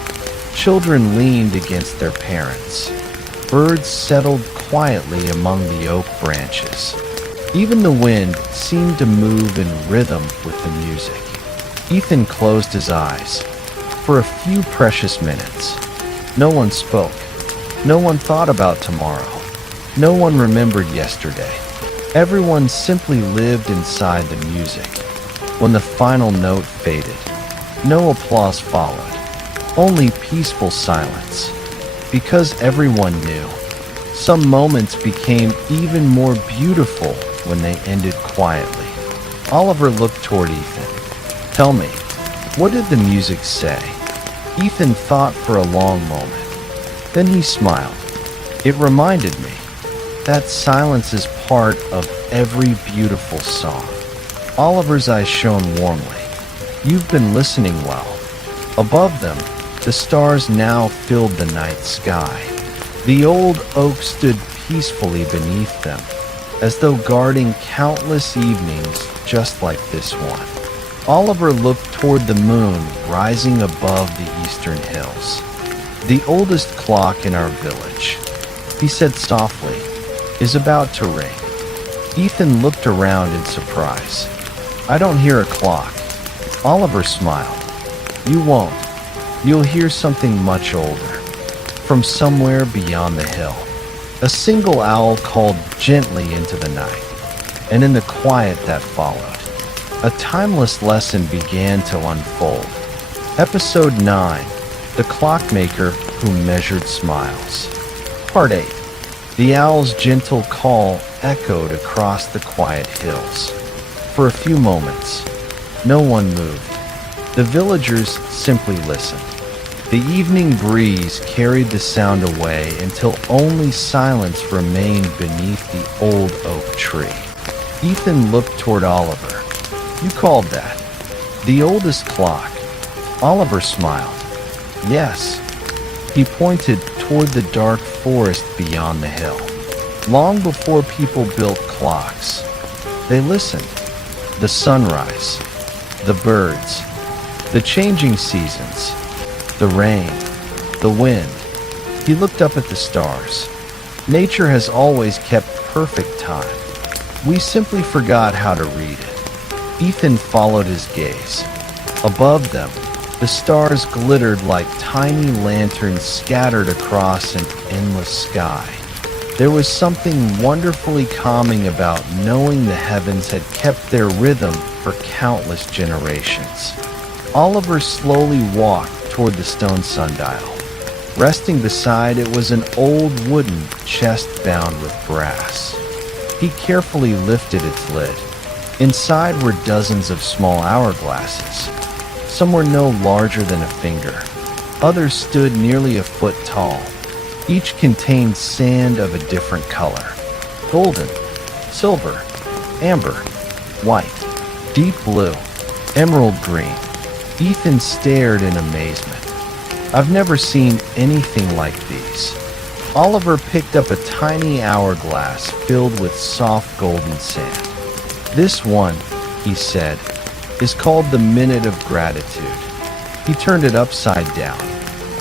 Children leaned against their parents. Birds settled quietly among the oak branches. Even the wind seemed to move in rhythm with the music. Ethan closed his eyes. For a few precious minutes, no one spoke. No one thought about tomorrow. No one remembered yesterday. Everyone simply lived inside the music. When the final note faded, no applause followed, only peaceful silence. Because everyone knew, some moments became even more beautiful when they ended quietly. Oliver looked toward Ethan. Tell me, what did the music say? Ethan thought for a long moment. Then he smiled. It reminded me that silence is part of every beautiful song. Oliver's eyes shone warmly. You've been listening well. Above them, the stars now filled the night sky. The old oak stood peacefully beneath them, as though guarding countless evenings just like this one. Oliver looked toward the moon rising above the eastern hills. The oldest clock in our village, he said softly, is about to ring. Ethan looked around in surprise. I don't hear a clock. Oliver smiled. You won't. You'll hear something much older, from somewhere beyond the hill. A single owl called gently into the night, and in the quiet that followed, a timeless lesson began to unfold. Episode 9, The Clockmaker Who Measured Smiles. Part 8. The owl's gentle call echoed across the quiet hills. For a few moments, no one moved. The villagers simply listened. The evening breeze carried the sound away until only silence remained beneath the old oak tree. Ethan looked toward Oliver. "You called that the oldest clock?" Oliver smiled. "Yes." He pointed toward the dark forest beyond the hill. Long before people built clocks, they listened. The sunrise, the birds, the changing seasons, the rain, the wind. He looked up at the stars. Nature has always kept perfect time. We simply forgot how to read it. Ethan followed his gaze. Above them, the stars glittered like tiny lanterns scattered across an endless sky. There was something wonderfully calming about knowing the heavens had kept their rhythm for countless generations. Oliver slowly walked toward the stone sundial. Resting beside it was an old wooden chest bound with brass. He carefully lifted its lid. Inside were dozens of small hourglasses. Some were no larger than a finger. Others stood nearly a foot tall. Each contained sand of a different color: golden, silver, amber, white, deep blue, emerald green. Ethan stared in amazement. "I've never seen anything like these." Oliver picked up a tiny hourglass filled with soft golden sand. "This one," he said, "is called the Minute of Gratitude." He turned it upside down.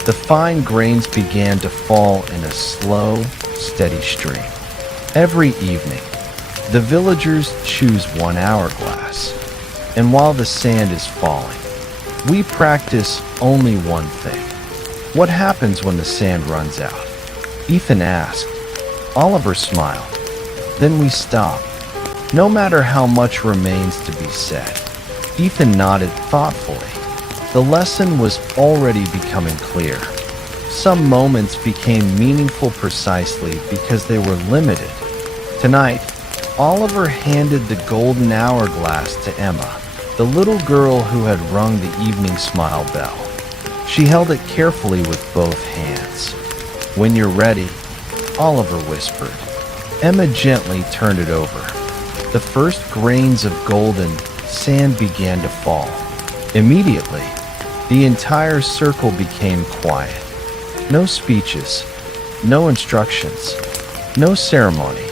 The fine grains began to fall in a slow, steady stream. Every evening, the villagers choose one hourglass, and while the sand is falling, we practice only one thing. "What happens when the sand runs out?" Ethan asked. Oliver smiled. "Then we stop. No matter how much remains to be said." Ethan nodded thoughtfully. The lesson was already becoming clear. Some moments became meaningful precisely because they were limited. Tonight, Oliver handed the golden hourglass to Emma, the little girl who had rung the evening smile bell. She held it carefully with both hands. "When you're ready," Oliver whispered. Emma gently turned it over. The first grains of golden sand began to fall. Immediately, the entire circle became quiet. No speeches, no instructions, no ceremony.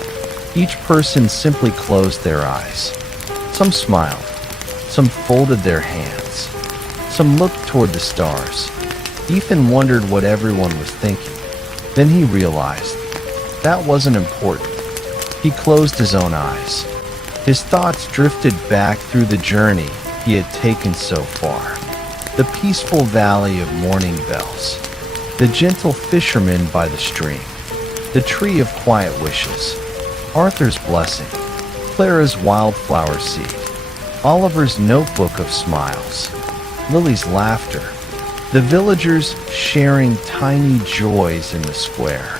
Each person simply closed their eyes. Some smiled, some folded their hands, some looked toward the stars. Ethan wondered what everyone was thinking. Then he realized that wasn't important. He closed his own eyes. His thoughts drifted back through the journey he had taken so far. The peaceful valley of morning bells, the gentle fisherman by the stream, the tree of quiet wishes, Arthur's blessing, Clara's wildflower seed, Oliver's notebook of smiles, Lily's laughter, the villagers sharing tiny joys in the square.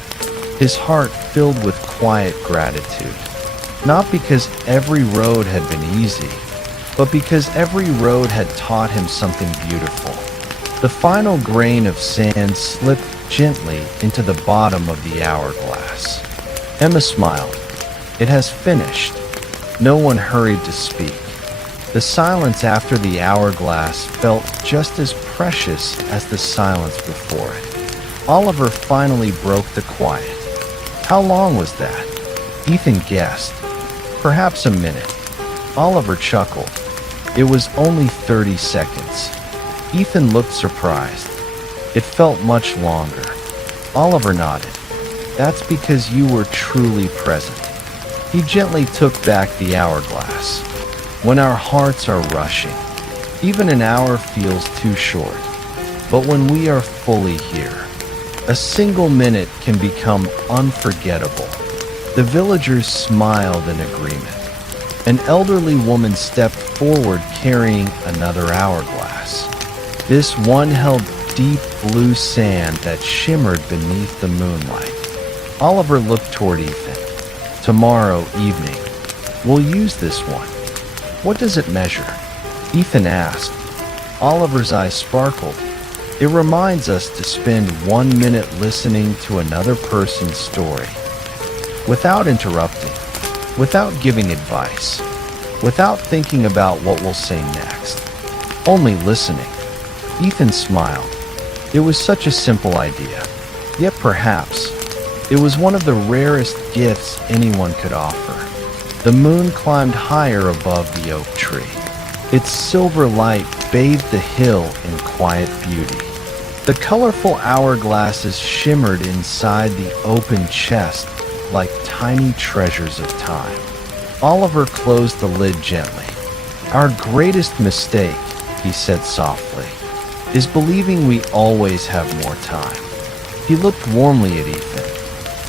His heart filled with quiet gratitude, not because every road had been easy, but because every road had taught him something beautiful. The final grain of sand slipped gently into the bottom of the hourglass. Emma smiled. "It has finished." No one hurried to speak. The silence after the hourglass felt just as precious as the silence before it. Oliver finally broke the quiet. "How long was that?" Ethan guessed. "Perhaps a minute." Oliver chuckled. "It was only 30 seconds." Ethan looked surprised. "It felt much longer." Oliver nodded. "That's because you were truly present." He gently took back the hourglass. When our hearts are rushing, even an hour feels too short. But when we are fully here, a single minute can become unforgettable. The villagers smiled in agreement. An elderly woman stepped forward carrying another hourglass. This one held deep blue sand that shimmered beneath the moonlight. Oliver looked toward Ethan. "Tomorrow evening, we'll use this one." "What does it measure?" Ethan asked. Oliver's eyes sparkled. It reminds us to spend 1 minute listening to another person's story, without interrupting, without giving advice, without thinking about what we'll say next. Only listening. Ethan smiled. It was such a simple idea, yet perhaps it was one of the rarest gifts anyone could offer. The moon climbed higher above the oak tree. Its silver light bathed the hill in quiet beauty. The colorful hourglasses shimmered inside the open chest like tiny treasures of time. Oliver closed the lid gently. "Our greatest mistake," he said softly, "is believing we always have more time." He looked warmly at Ethan.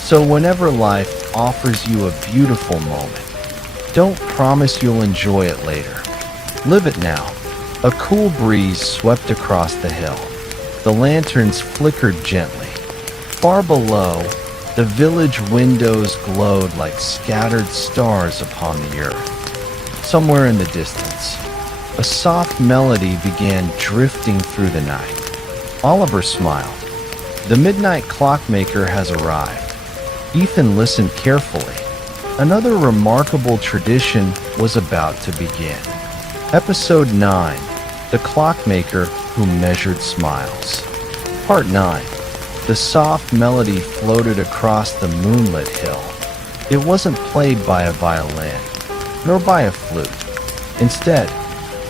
"So whenever life offers you a beautiful moment, don't promise you'll enjoy it later. Live it now." A cool breeze swept across the hill. The lanterns flickered gently. Far below, the village windows glowed like scattered stars upon the earth. Somewhere in the distance, a soft melody began drifting through the night. Oliver smiled. The midnight clockmaker has arrived. Ethan listened carefully. Another remarkable tradition was about to begin. Episode 9, The Clockmaker Who Measured Smiles. Part 9. The soft melody floated across the moonlit hill. It wasn't played by a violin, nor by a flute. Instead,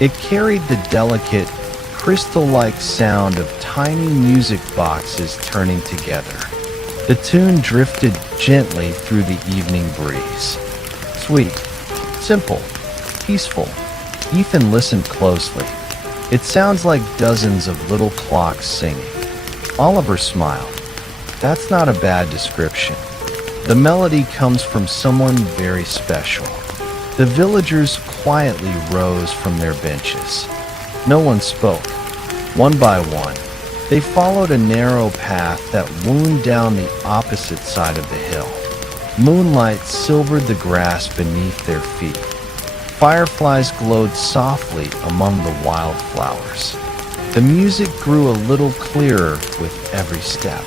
it carried the delicate, crystal-like sound of tiny music boxes turning together. The tune drifted gently through the evening breeze. Sweet, simple, peaceful. Ethan listened closely. It sounds like dozens of little clocks singing. Oliver smiled. That's not a bad description. The melody comes from someone very special. The villagers quietly rose from their benches. No one spoke. One by one, they followed a narrow path that wound down the opposite side of the hill. Moonlight silvered the grass beneath their feet. Fireflies glowed softly among the wildflowers. The music grew a little clearer with every step.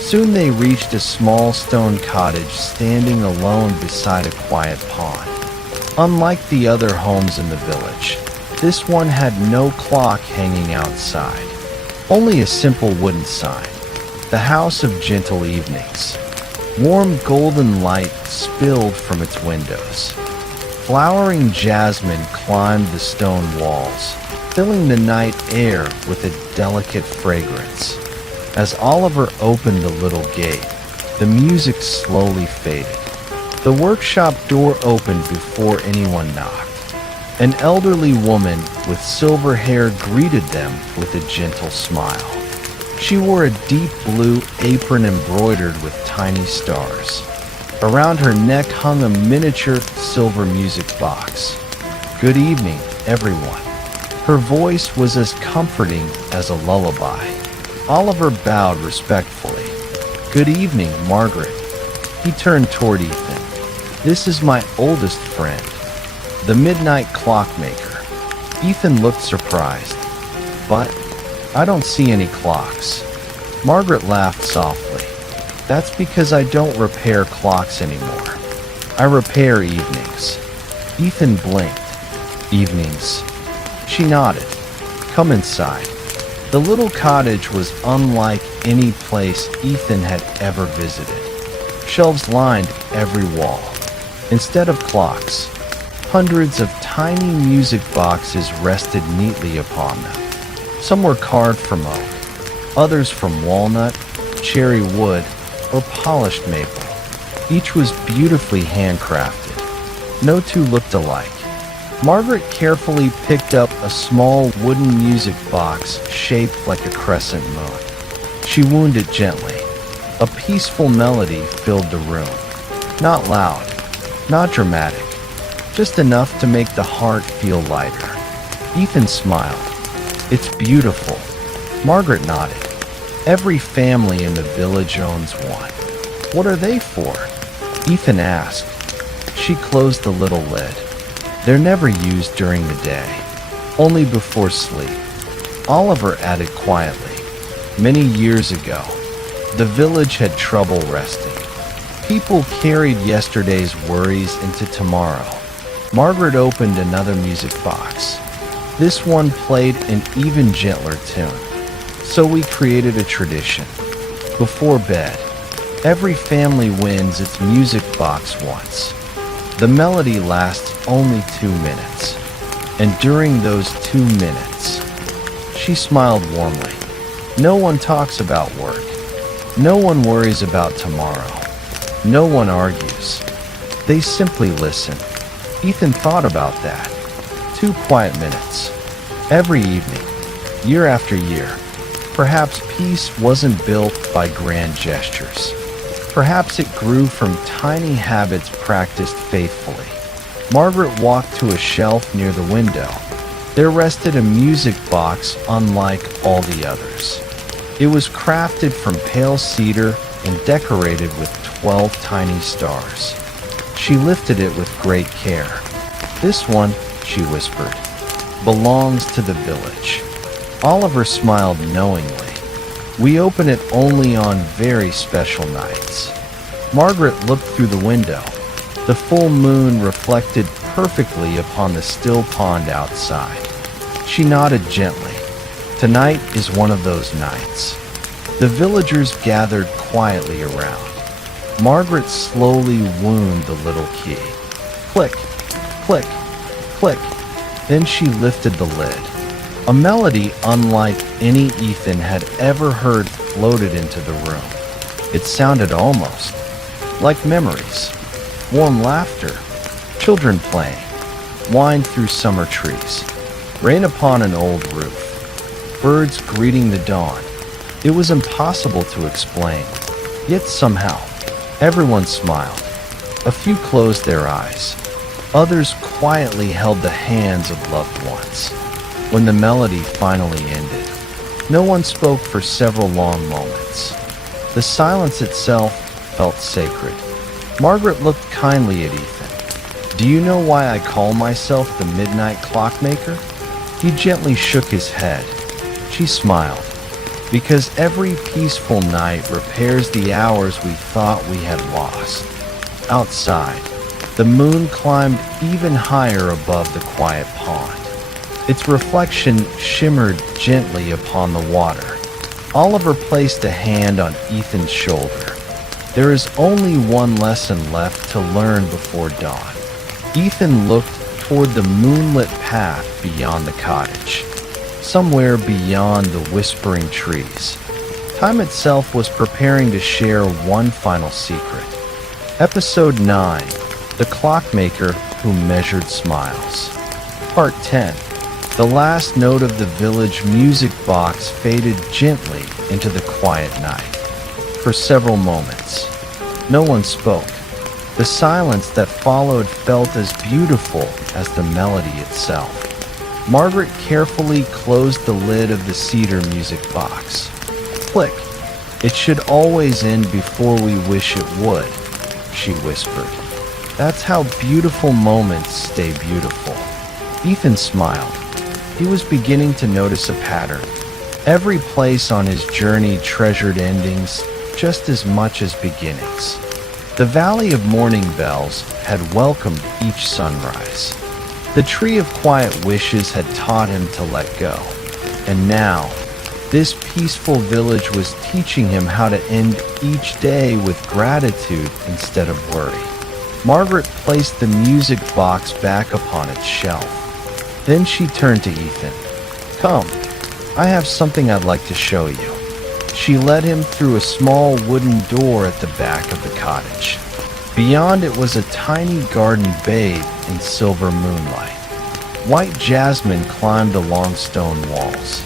Soon they reached a small stone cottage standing alone beside a quiet pond. Unlike the other homes in the village, this one had no clock hanging outside, only a simple wooden sign, "The House of Gentle Evenings." Warm golden light spilled from its windows. Flowering jasmine climbed the stone walls, filling the night air with a delicate fragrance. As Oliver opened the little gate, the music slowly faded. The workshop door opened before anyone knocked. An elderly woman with silver hair greeted them with a gentle smile. She wore a deep blue apron embroidered with tiny stars. Around her neck hung a miniature silver music box. "Good evening, everyone." Her voice was as comforting as a lullaby. Oliver bowed respectfully. "Good evening, Margaret." He turned toward Ethan. "This is my oldest friend, the midnight clockmaker." Ethan looked surprised. "But I don't see any clocks." Margaret laughed softly. "That's because I don't repair clocks anymore. I repair evenings." Ethan blinked. "Evenings?" She nodded. "Come inside." The little cottage was unlike any place Ethan had ever visited. Shelves lined every wall. Instead of clocks, hundreds of tiny music boxes rested neatly upon them. Some were carved from oak, others from walnut, cherry wood, or polished maple. Each was beautifully handcrafted. No two looked alike. Margaret carefully picked up a small wooden music box shaped like a crescent moon. She wound it gently. A peaceful melody filled the room. Not loud, not dramatic, just enough to make the heart feel lighter. Ethan smiled. "It's beautiful." Margaret nodded. "Every family in the village owns one." "What are they for?" Ethan asked. She closed the little lid. "They're never used during the day, only before sleep. Oliver added quietly, "Many years ago, the village had trouble resting. People carried yesterday's worries into tomorrow." Margaret opened another music box. This one played an even gentler tune. "So we created a tradition. Before bed, every family wins its music box once. The melody lasts only 2 minutes. And during those 2 minutes," she smiled warmly, "no one talks about work. No one worries about tomorrow. No one argues. They simply listen." Ethan thought about that. 2 quiet minutes. Every evening, year after year. Perhaps peace wasn't built by grand gestures. Perhaps it grew from tiny habits practiced faithfully. Margaret walked to a shelf near the window. There rested a music box unlike all the others. It was crafted from pale cedar and decorated with 12 tiny stars. She lifted it with great care. "This one," she whispered, "belongs to the village." Oliver smiled knowingly. "We open it only on very special nights." Margaret looked through the window. The full moon reflected perfectly upon the still pond outside. She nodded gently. "Tonight is one of those nights." The villagers gathered quietly around. Margaret slowly wound the little key. Click, click, click. Then she lifted the lid. A melody unlike any Ethan had ever heard floated into the room. It sounded almost like memories. Warm laughter, children playing, wine through summer trees, rain upon an old roof, birds greeting the dawn. It was impossible to explain, yet somehow everyone smiled. A few closed their eyes. Others quietly held the hands of loved ones. When the melody finally ended, no one spoke for several long moments. The silence itself felt sacred. Margaret looked kindly at Ethan. "Do you know why I call myself the Midnight Clockmaker?" He gently shook his head. She smiled. "Because every peaceful night repairs the hours we thought we had lost." Outside, the moon climbed even higher above the quiet pond. Its reflection shimmered gently upon the water. Oliver placed a hand on Ethan's shoulder. "There is only one lesson left to learn before dawn." Ethan looked toward the moonlit path beyond the cottage, somewhere beyond the whispering trees. Time itself was preparing to share one final secret. Episode 9, The Clockmaker Who Measured Smiles. Part 10. The last note of the village music box faded gently into the quiet night. For several moments, no one spoke. The silence that followed felt as beautiful as the melody itself. Margaret carefully closed the lid of the cedar music box. Click. "It should always end before we wish it would," she whispered. "That's how beautiful moments stay beautiful." Ethan smiled. He was beginning to notice a pattern. Every place on his journey treasured endings just as much as beginnings. The Valley of Morning Bells had welcomed each sunrise. The Tree of Quiet Wishes had taught him to let go. And now, this peaceful village was teaching him how to end each day with gratitude instead of worry. Margaret placed the music box back upon its shelf. Then she turned to Ethan. "Come, I have something I'd like to show you." She led him through a small wooden door at the back of the cottage. Beyond it was a tiny garden bathed in silver moonlight. White jasmine climbed along stone walls.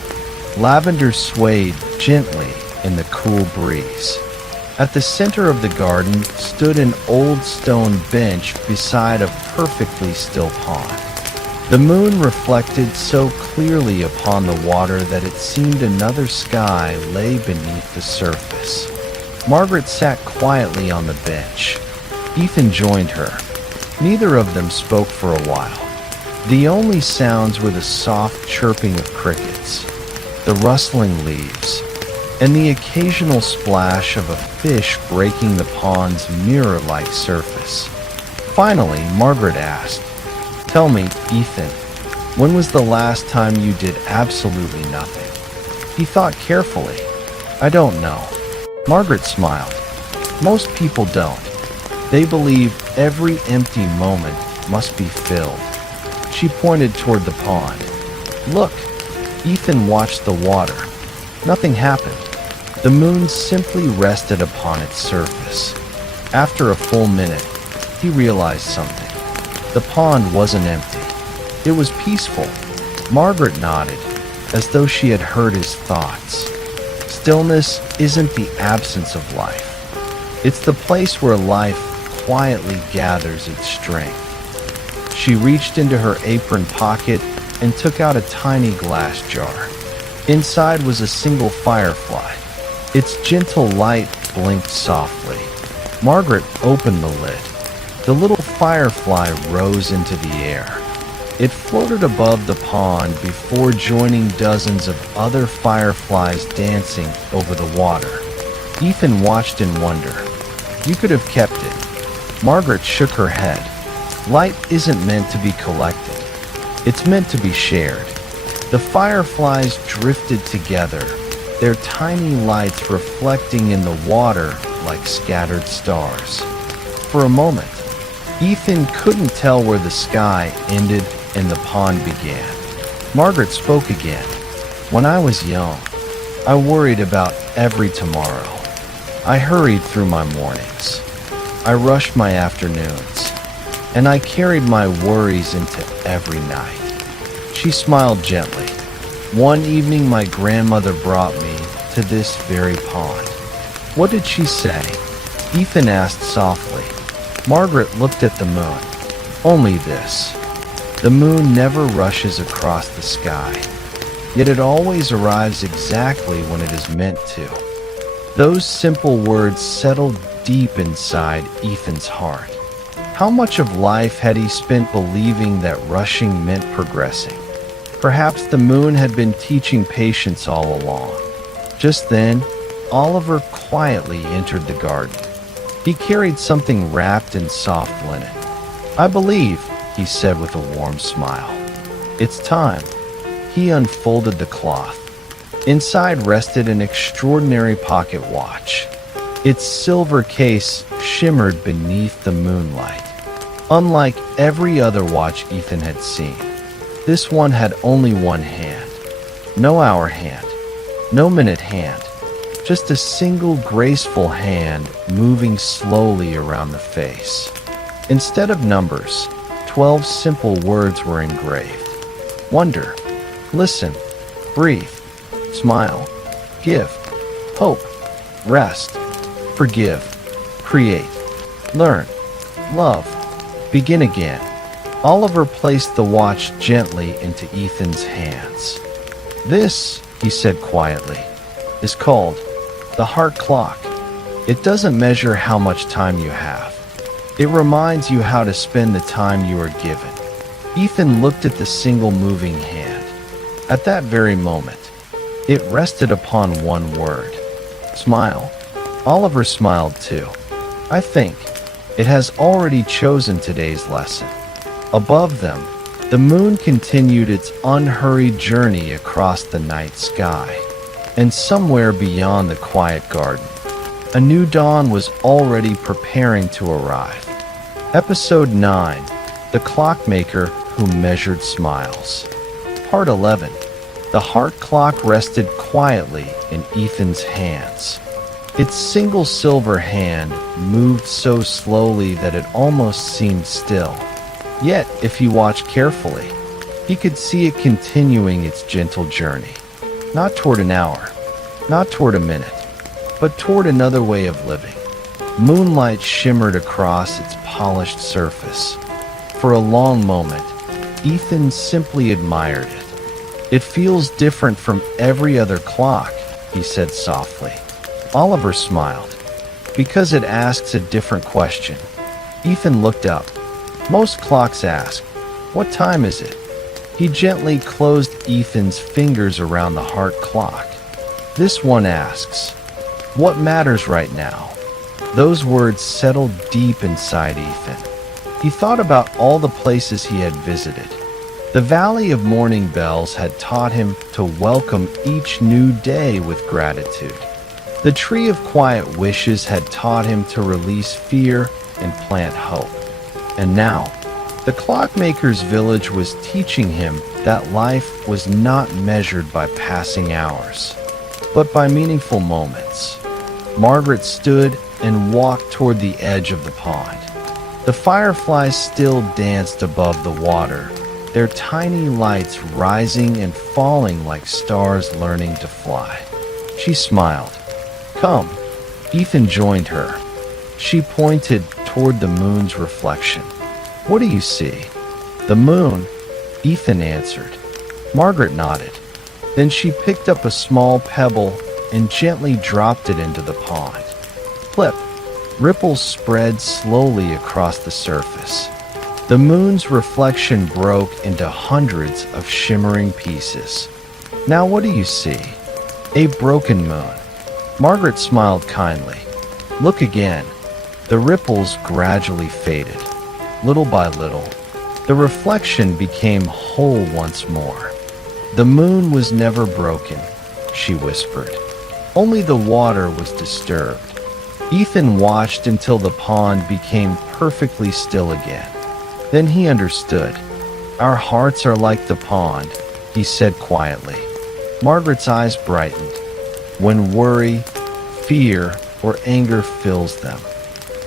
Lavender swayed gently in the cool breeze. At the center of the garden stood an old stone bench beside a perfectly still pond. The moon reflected so clearly upon the water that it seemed another sky lay beneath the surface. Margaret sat quietly on the bench. Ethan joined her. Neither of them spoke for a while. The only sounds were the soft chirping of crickets. the rustling leaves, and the occasional splash of a fish breaking the pond's mirror-like surface. Finally, Margaret asked, "Tell me, Ethan, when was the last time you did absolutely nothing?" He thought carefully. "I don't know." Margaret smiled. "Most people don't. They believe every empty moment must be filled." She pointed toward the pond. "Look." Ethan watched the water. Nothing happened. The moon simply rested upon its surface. After a full minute, he realized something. The pond wasn't empty. It was peaceful. Margaret nodded, as though she had heard his thoughts. Stillness isn't the absence of life. It's the place where life quietly gathers its strength. She reached into her apron pocket and took out a tiny glass jar. Inside was a single firefly. Its gentle light blinked softly. Margaret opened the lid. The little firefly rose into the air. It floated above the pond before joining dozens of other fireflies dancing over the water. Ethan watched in wonder. "You could have kept it." Margaret shook her head. "Light isn't meant to be collected. It's meant to be shared." The fireflies drifted together, their tiny lights reflecting in the water like scattered stars. For a moment, Ethan couldn't tell where the sky ended and the pond began. Margaret spoke again. "When I was young, I worried about every tomorrow. I hurried through my mornings. I rushed my afternoons. And I carried my worries into every night." She smiled gently. "One evening my grandmother brought me to this very pond." "What did she say?" Ethan asked softly. Margaret looked at the moon. "Only this. The moon never rushes across the sky, yet it always arrives exactly when it is meant to." Those simple words settled deep inside Ethan's heart. How much of life had he spent believing that rushing meant progressing? Perhaps the moon had been teaching patience all along. Just then, Oliver quietly entered the garden. He carried something wrapped in soft linen. "I believe," he said with a warm smile. "It's time." He unfolded the cloth. Inside rested an extraordinary pocket watch. Its silver case shimmered beneath the moonlight. Unlike every other watch Ethan had seen, this one had only one hand. No hour hand, no minute hand, just a single graceful hand moving slowly around the face. Instead of numbers, 12 simple words were engraved. Wonder, listen, breathe, smile, give, hope, rest, forgive, create, learn, love, begin again. Oliver placed the watch gently into Ethan's hands. "This," he said quietly, "is called the heart clock. It doesn't measure how much time you have. It reminds you how to spend the time you are given." Ethan looked at the single moving hand. At that very moment, it rested upon one word: smile. Oliver smiled too. "I think it has already chosen today's lesson." Above them, the moon continued its unhurried journey across the night sky. And somewhere beyond the quiet garden, a new dawn was already preparing to arrive. Episode 9, The Clockmaker Who Measured Smiles. Part 11. The heart clock rested quietly in Ethan's hands. Its single silver hand moved so slowly that it almost seemed still. Yet, if he watched carefully, he could see it continuing its gentle journey. Not toward an hour, not toward a minute, but toward another way of living. Moonlight shimmered across its polished surface. For a long moment, Ethan simply admired it. "It feels different from every other clock," he said softly. Oliver smiled. "Because it asks a different question." Ethan looked up. "Most clocks ask, 'What time is it?'" He gently closed Ethan's fingers around the heart clock. This one asks, "What matters right now?" Those words settled deep inside Ethan. He thought about all the places he had visited. The Valley of Morning Bells had taught him to welcome each new day with gratitude. The Tree of Quiet Wishes had taught him to release fear and plant hope. And now, the Clockmaker's village was teaching him that life was not measured by passing hours, but by meaningful moments. Margaret stood and walked toward the edge of the pond. The fireflies still danced above the water, their tiny lights rising and falling like stars learning to fly. She smiled. "Come." Ethan joined her. She pointed toward the moon's reflection. "What do you see?" "The moon," Ethan answered. Margaret nodded. Then she picked up a small pebble and gently dropped it into the pond. Flip! Ripples spread slowly across the surface. The moon's reflection broke into hundreds of shimmering pieces. "Now what do you see?" "A broken moon." Margaret smiled kindly. "Look again." The ripples gradually faded. Little by little, the reflection became whole once more. "The moon was never broken," she whispered. "Only the water was disturbed." Ethan watched until the pond became perfectly still again. Then he understood. "Our hearts are like the pond," he said quietly. Margaret's eyes brightened. "When worry, fear, or anger fills them,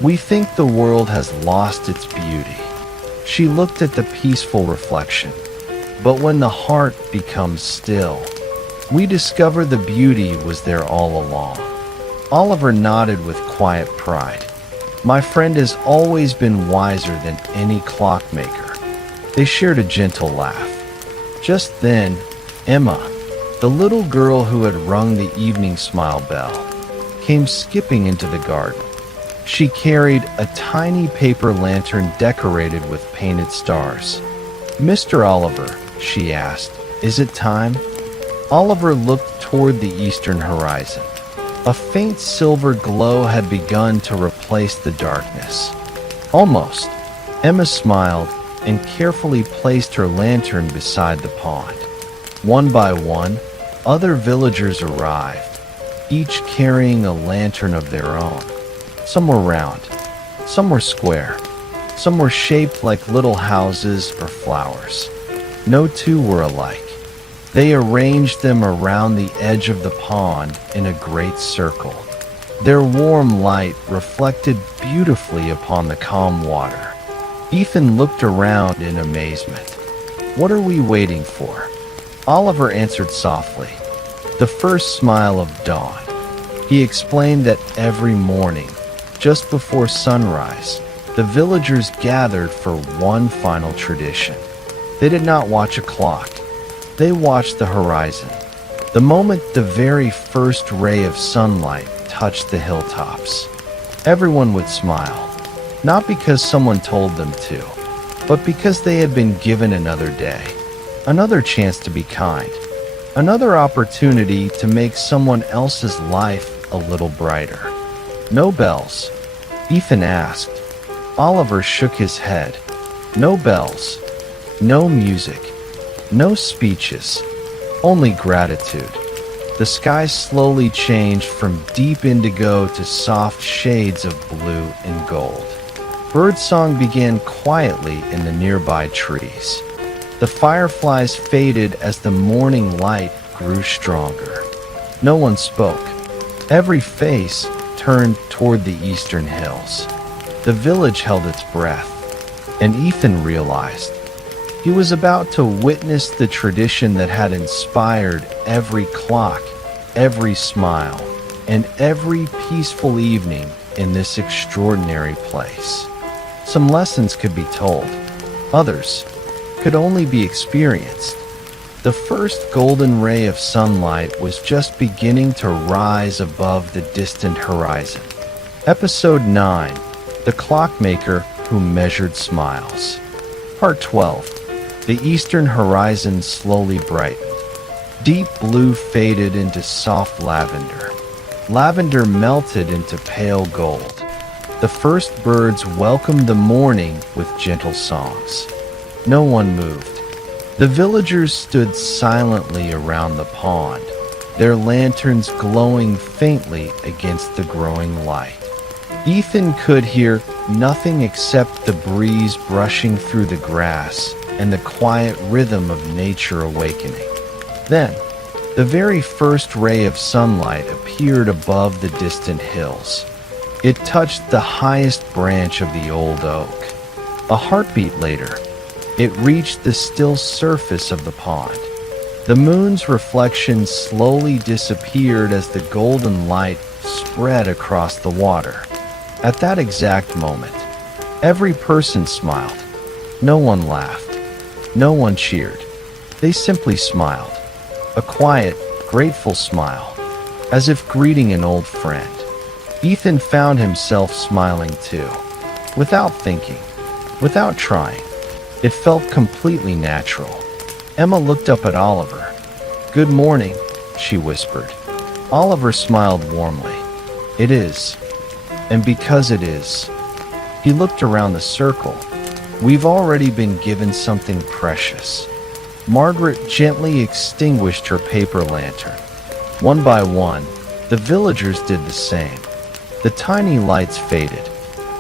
we think the world has lost its beauty." She looked at the peaceful reflection. "But when the heart becomes still, we discover the beauty was there all along." Oliver nodded with quiet pride. "My friend has always been wiser than any clockmaker." They shared a gentle laugh. Just then, Emma, the little girl who had rung the evening smile bell, came skipping into the garden. She carried a tiny paper lantern decorated with painted stars. "Mr. Oliver," she asked, "is it time?" Oliver looked toward the eastern horizon. A faint silver glow had begun to replace the darkness. "Almost." Emma smiled and carefully placed her lantern beside the pond. One by one, other villagers arrived, each carrying a lantern of their own. Some were round, some were square, some were shaped like little houses or flowers. No two were alike. They arranged them around the edge of the pond in a great circle. Their warm light reflected beautifully upon the calm water. Ethan looked around in amazement. "What are we waiting for?" Oliver answered softly. "The first smile of dawn." He explained that every morning, just before sunrise, the villagers gathered for one final tradition. They did not watch a clock. They watched the horizon. The moment the very first ray of sunlight touched the hilltops, everyone would smile, not because someone told them to, but because they had been given another day, another chance to be kind, another opportunity to make someone else's life a little brighter. "No bells?" Ethan asked. Oliver shook his head. "No bells, no music, no speeches, only gratitude." The sky slowly changed from deep indigo to soft shades of blue and gold. Birdsong began quietly in the nearby trees. The fireflies faded as the morning light grew stronger. No one spoke. Every face turned toward the eastern hills. The village held its breath, and Ethan realized he was about to witness the tradition that had inspired every clock, every smile, and every peaceful evening in this extraordinary place. Some lessons could be told, others could only be experienced. The first golden ray of sunlight was just beginning to rise above the distant horizon. Episode 9, The Clockmaker Who Measured Smiles. Part 12. The eastern horizon slowly brightened. Deep blue faded into soft lavender. Lavender melted into pale gold. The first birds welcomed the morning with gentle songs. No one moved. The villagers stood silently around the pond, their lanterns glowing faintly against the growing light. Ethan could hear nothing except the breeze brushing through the grass and the quiet rhythm of nature awakening. Then, the very first ray of sunlight appeared above the distant hills. It touched the highest branch of the old oak. A heartbeat later, it reached the still surface of the pond. The moon's reflection slowly disappeared as the golden light spread across the water. At that exact moment, every person smiled. No one laughed. No one cheered. They simply smiled. A quiet, grateful smile, as if greeting an old friend. Ethan found himself smiling too, without thinking, without trying. It felt completely natural. Emma looked up at Oliver. "Good morning," she whispered. Oliver smiled warmly. "It is. And because it is." He looked around the circle. "We've already been given something precious." Margaret gently extinguished her paper lantern. One by one, the villagers did the same. The tiny lights faded,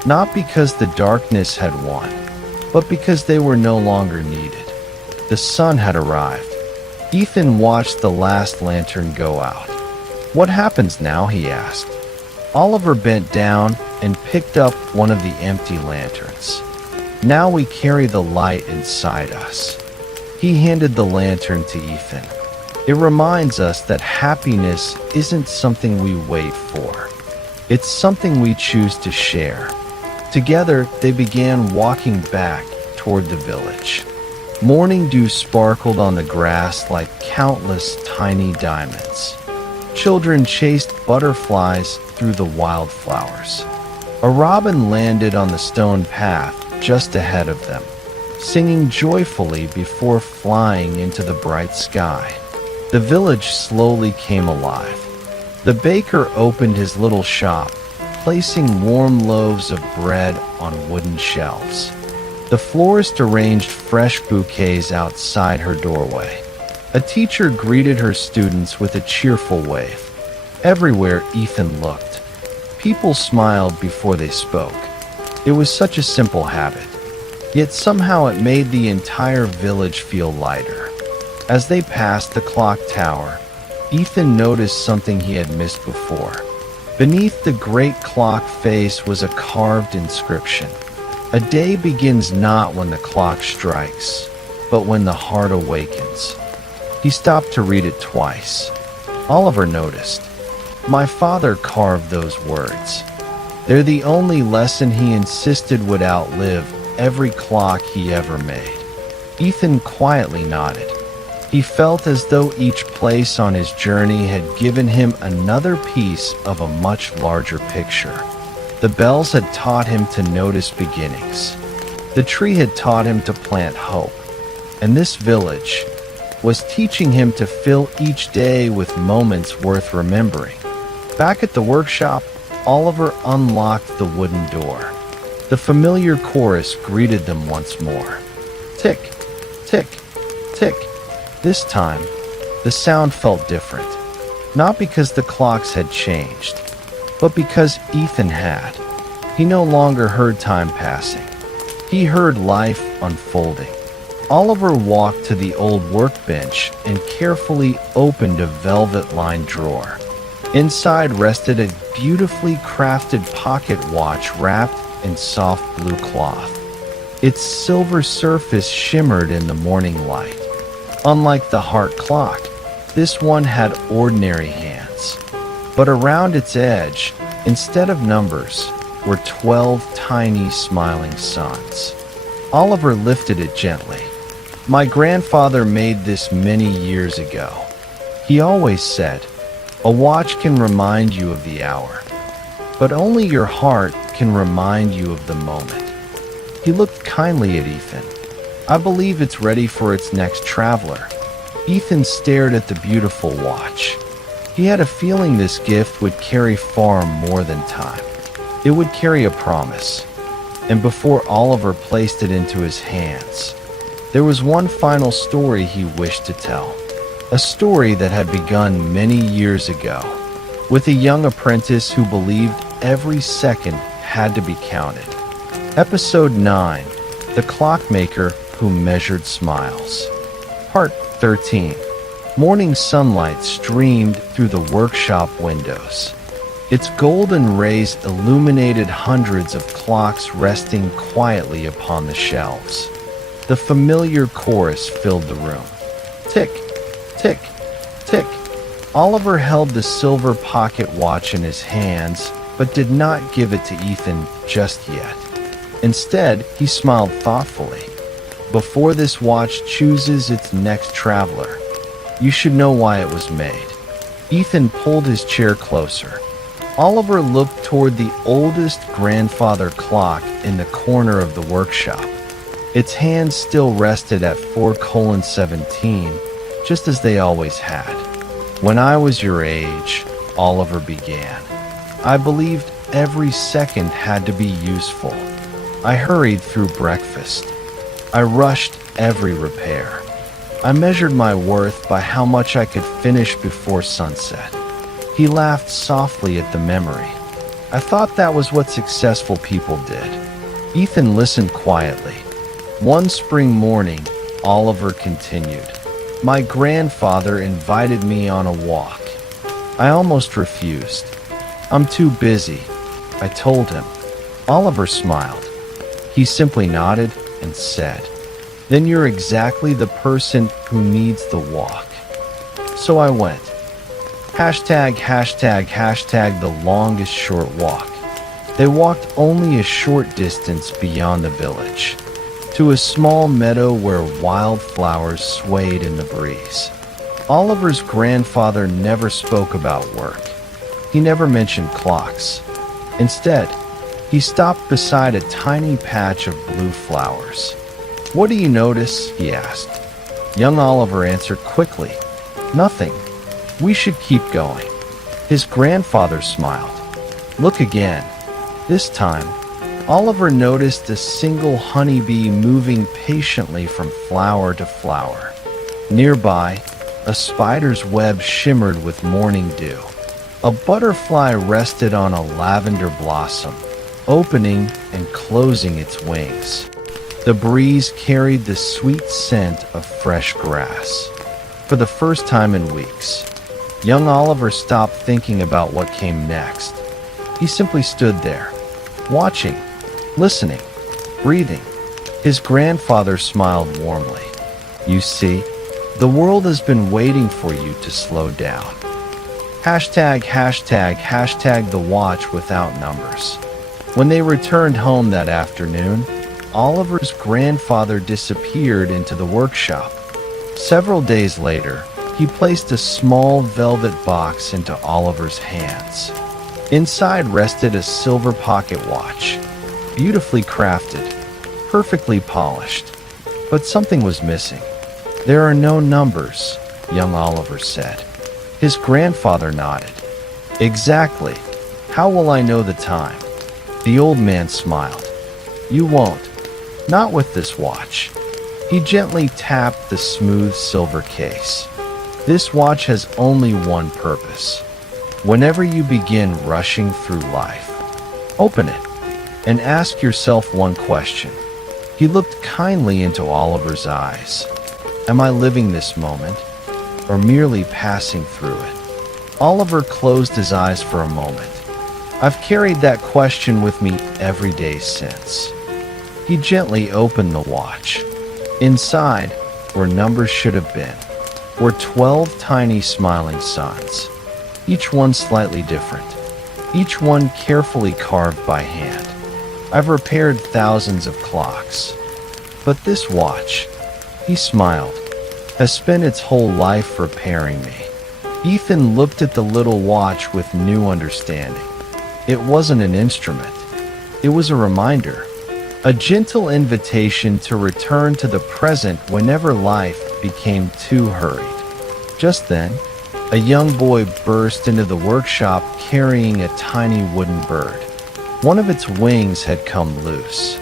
not because the darkness had won, but because they were no longer needed. The sun had arrived. Ethan watched the last lantern go out. "What happens now?" he asked. Oliver bent down and picked up one of the empty lanterns. "Now we carry the light inside us." He handed the lantern to Ethan. "It reminds us that happiness isn't something we wait for. It's something we choose to share." Together, they began walking back toward the village. Morning dew sparkled on the grass like countless tiny diamonds. Children chased butterflies through the wildflowers. A robin landed on the stone path just ahead of them, singing joyfully before flying into the bright sky. The village slowly came alive. The baker opened his little shop, placing warm loaves of bread on wooden shelves. The florist arranged fresh bouquets outside her doorway. A teacher greeted her students with a cheerful wave. Everywhere Ethan looked, people smiled before they spoke. It was such a simple habit, yet somehow it made the entire village feel lighter. As they passed the clock tower, Ethan noticed something he had missed before. Beneath the great clock face was a carved inscription. "A day begins not when the clock strikes, but when the heart awakens." He stopped to read it twice. Oliver noticed. "My father carved those words. They're the only lesson he insisted would outlive every clock he ever made." Ethan quietly nodded. He felt as though each place on his journey had given him another piece of a much larger picture. The bells had taught him to notice beginnings. The tree had taught him to plant hope. And this village was teaching him to fill each day with moments worth remembering. Back at the workshop, Oliver unlocked the wooden door. The familiar chorus greeted them once more. Tick, tick, tick. This time, the sound felt different. Not because the clocks had changed, but because Ethan had. He no longer heard time passing. He heard life unfolding. Oliver walked to the old workbench and carefully opened a velvet-lined drawer. Inside rested a beautifully crafted pocket watch wrapped in soft blue cloth. Its silver surface shimmered in the morning light. Unlike the heart clock, this one had ordinary hands. But around its edge, instead of numbers, were 12 tiny smiling suns. Oliver lifted it gently. "My grandfather made this many years ago. He always said, a watch can remind you of the hour, but only your heart can remind you of the moment." He looked kindly at Ethan. I believe it's ready for its next traveler." Ethan stared at the beautiful watch. He had a feeling this gift would carry far more than time. It would carry a promise. And before Oliver placed it into his hands, there was one final story he wished to tell. A story that had begun many years ago, with a young apprentice who believed every second had to be counted. Episode 9, The Clockmaker Who Measured Smiles. Part 13. Morning sunlight streamed through the workshop windows. Its golden rays illuminated hundreds of clocks resting quietly upon the shelves. The familiar chorus filled the room. Tick, tick, tick. Oliver held the silver pocket watch in his hands, but did not give it to Ethan just yet. Instead, he smiled thoughtfully. Before this watch chooses its next traveler, you should know why it was made. Ethan pulled his chair closer. Oliver looked toward the oldest grandfather clock in the corner of the workshop. Its hands still rested at 4:17, just as they always had. "When I was your age," Oliver began, "I believed every second had to be useful. I hurried through breakfast. I rushed every repair. I measured my worth by how much I could finish before sunset." He laughed softly at the memory. "I thought that was what successful people did." Ethan listened quietly. "One spring morning," Oliver continued, "my grandfather invited me on a walk. I almost refused. "I'm too busy," I told him. Oliver smiled. He simply nodded and said, "Then you're exactly the person who needs the walk." So I went. Hashtag the longest short walk. They walked only a short distance beyond the village, to a small meadow where wildflowers swayed in the breeze. Oliver's grandfather never spoke about work. He never mentioned clocks. Instead, he stopped beside a tiny patch of blue flowers. "What do you notice?" he asked. Young Oliver answered quickly, "Nothing. We should keep going." His grandfather smiled. "Look again." This time, Oliver noticed a single honeybee moving patiently from flower to flower. Nearby, a spider's web shimmered with morning dew. A butterfly rested on a lavender blossom, opening and closing its wings. The breeze carried the sweet scent of fresh grass. For the first time in weeks, young Oliver stopped thinking about what came next. He simply stood there, watching, listening, breathing. His grandfather smiled warmly. "You see, the world has been waiting for you to slow down." Hashtag the watch without numbers. When they returned home that afternoon, Oliver's grandfather disappeared into the workshop. Several days later, he placed a small velvet box into Oliver's hands. Inside rested a silver pocket watch, beautifully crafted, perfectly polished. But something was missing. "There are no numbers," young Oliver said. His grandfather nodded. "Exactly. How will I know the time?" The old man smiled. "You won't. Not with this watch." He gently tapped the smooth silver case. "This watch has only one purpose. Whenever you begin rushing through life, open it and ask yourself one question." He looked kindly into Oliver's eyes. "Am I living this moment, or merely passing through it?" Oliver closed his eyes for a moment. "I've carried that question with me every day since." He gently opened the watch. Inside, where numbers should have been, were 12 tiny smiling suns, each one slightly different, each one carefully carved by hand. "I've repaired thousands of clocks, but this watch," he smiled, "has spent its whole life repairing me." Ethan looked at the little watch with new understanding. It wasn't an instrument. It was a reminder. a gentle invitation to return to the present whenever life became too hurried. Just then, a young boy burst into the workshop carrying a tiny wooden bird. One of its wings had come loose.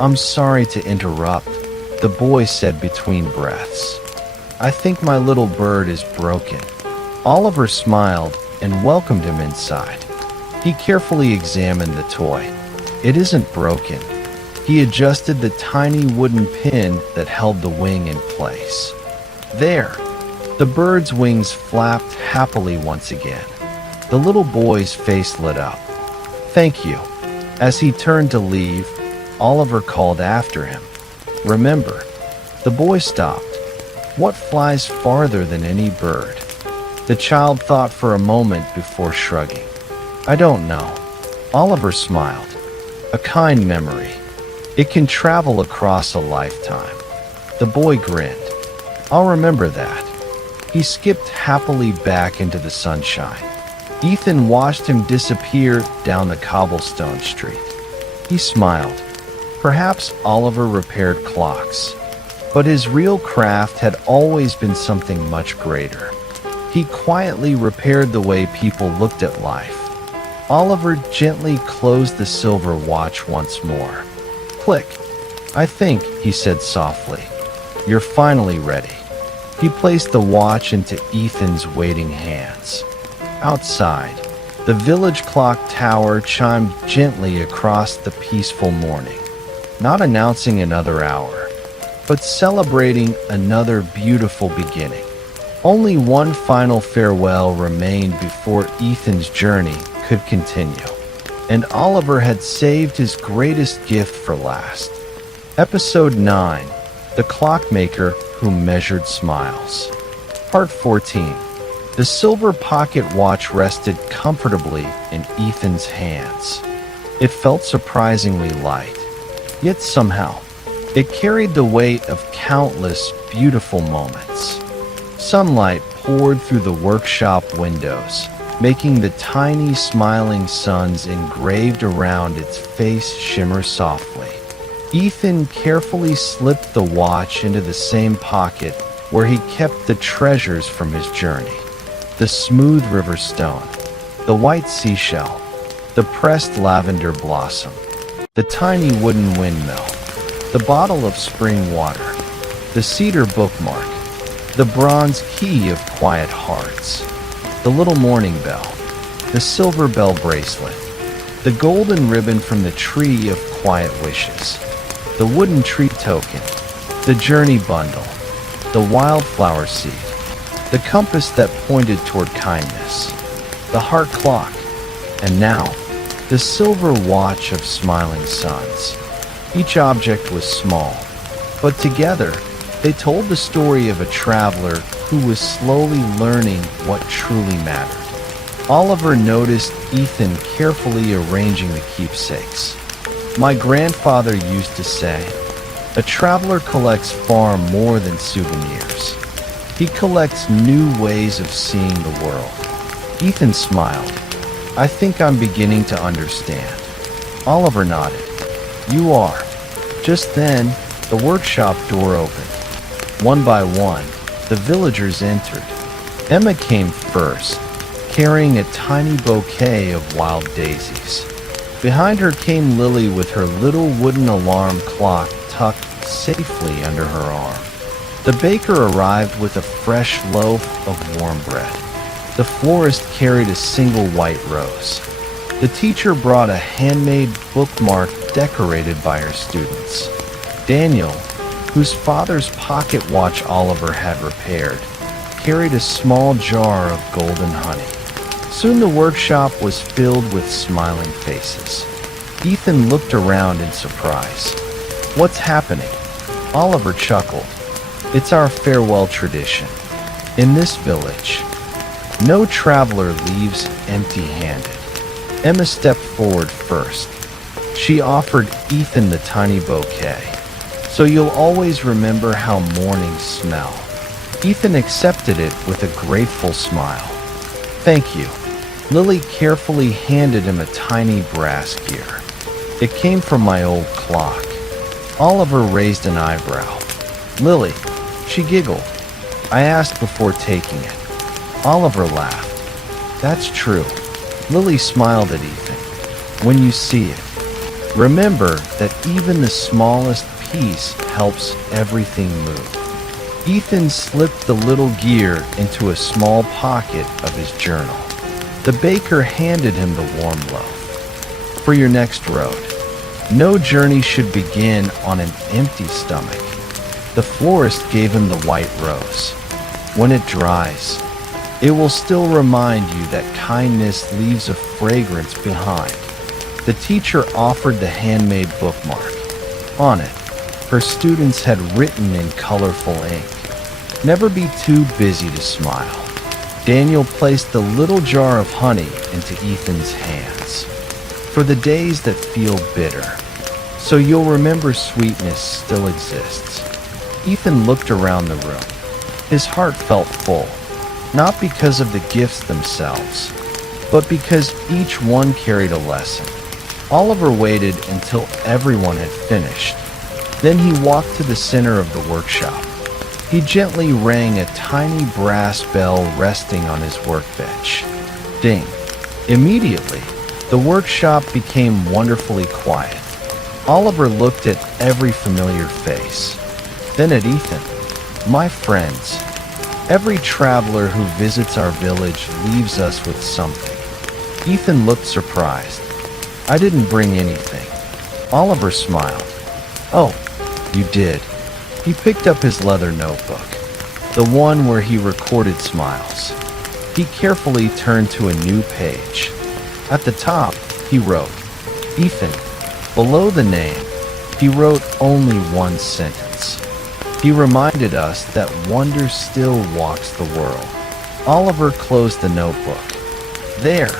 "I'm sorry to interrupt," the boy said between breaths. "I think my little bird is broken." Oliver smiled and welcomed him inside. He carefully examined the toy. "It isn't broken." He adjusted the tiny wooden pin that held the wing in place. There, the bird's wings flapped happily once again. The little boy's face lit up. "Thank you." As he turned to leave, Oliver called after him. "Remember," the boy stopped, "what flies farther than any bird?" The child thought for a moment before shrugging. "I don't know." Oliver smiled. "A kind memory. It can travel across a lifetime." The boy grinned. "I'll remember that." He skipped happily back into the sunshine. Ethan watched him disappear down the cobblestone street. He smiled. Perhaps Oliver repaired clocks, but his real craft had always been something much greater. He quietly repaired the way people looked at life. Oliver gently closed the silver watch once more. Click. "I think," he said softly, "you're finally ready." He placed the watch into Ethan's waiting hands. Outside, the village clock tower chimed gently across the peaceful morning, not announcing another hour, but celebrating another beautiful beginning. Only one final farewell remained before Ethan's journey could continue, and Oliver had saved his greatest gift for last. Episode 9, The Clockmaker Who Measured Smiles. Part 14. The silver pocket watch rested comfortably in Ethan's hands. It felt surprisingly light, yet somehow, it carried the weight of countless beautiful moments. Sunlight poured through the workshop windows, making the tiny smiling suns engraved around its face shimmer softly. Ethan carefully slipped the watch into the same pocket where he kept the treasures from his journey. The smooth river stone, the white seashell, the pressed lavender blossom, the tiny wooden windmill, the bottle of spring water, the cedar bookmark, the bronze key of quiet hearts, the little mourning bell, the silver bell bracelet, the golden ribbon from the tree of quiet wishes, the wooden tree token, the journey bundle, the wildflower seed, the compass that pointed toward kindness, the heart clock, and now, the silver watch of smiling suns. Each object was small, but together, they told the story of a traveler who was slowly learning what truly mattered. Oliver noticed Ethan carefully arranging the keepsakes. "My grandfather used to say, a traveler collects far more than souvenirs. He collects new ways of seeing the world." Ethan smiled. "I think I'm beginning to understand." Oliver nodded. "You are." Just then, the workshop door opened. One by one, the villagers entered. Emma came first, carrying a tiny bouquet of wild daisies. Behind her came Lily with her little wooden alarm clock tucked safely under her arm. The baker arrived with a fresh loaf of warm bread. The florist carried a single white rose. The teacher brought a handmade bookmark decorated by her students. Daniel, whose father's pocket watch Oliver had repaired, carried a small jar of golden honey. Soon the workshop was filled with smiling faces. Ethan looked around in surprise. "What's happening?" Oliver chuckled. "It's our farewell tradition. In this village, no traveler leaves empty-handed." Emma stepped forward first. She offered Ethan the tiny bouquet. "So you'll always remember how mornings smell." Ethan accepted it with a grateful smile. "Thank you." Lily carefully handed him a tiny brass gear. "It came from my old clock. Oliver raised an eyebrow. Lily, she giggled. I asked before taking it. Oliver laughed. That's true. Lily smiled at Ethan. When you see it, remember that even the smallest piece helps everything move. Ethan slipped the little gear into a small pocket of his journal. The baker handed him the warm loaf. For your next road, no journey should begin on an empty stomach. The florist gave him the white rose. When it dries, it will still remind you that kindness leaves a fragrance behind. The teacher offered the handmade bookmark. On it, her students had written in colorful ink, "Never be too busy to smile." Daniel placed the little jar of honey into Ethan's hands. For the days that feel bitter, so you'll remember sweetness still exists. Ethan looked around the room. His heart felt full, not because of the gifts themselves, but because each one carried a lesson. Oliver waited until everyone had finished. Then he walked to the center of the workshop. He gently rang a tiny brass bell resting on his workbench. Ding! Immediately, the workshop became wonderfully quiet. Oliver looked at every familiar face, then at Ethan. My friends, every traveler who visits our village leaves us with something. Ethan looked surprised. I didn't bring anything. Oliver smiled. Oh, you did. He picked up his leather notebook, the one where he recorded smiles. He carefully turned to a new page. At the top, he wrote, Ethan. Below the name, he wrote only one sentence. He reminded us that wonder still walks the world. Oliver closed the notebook. There.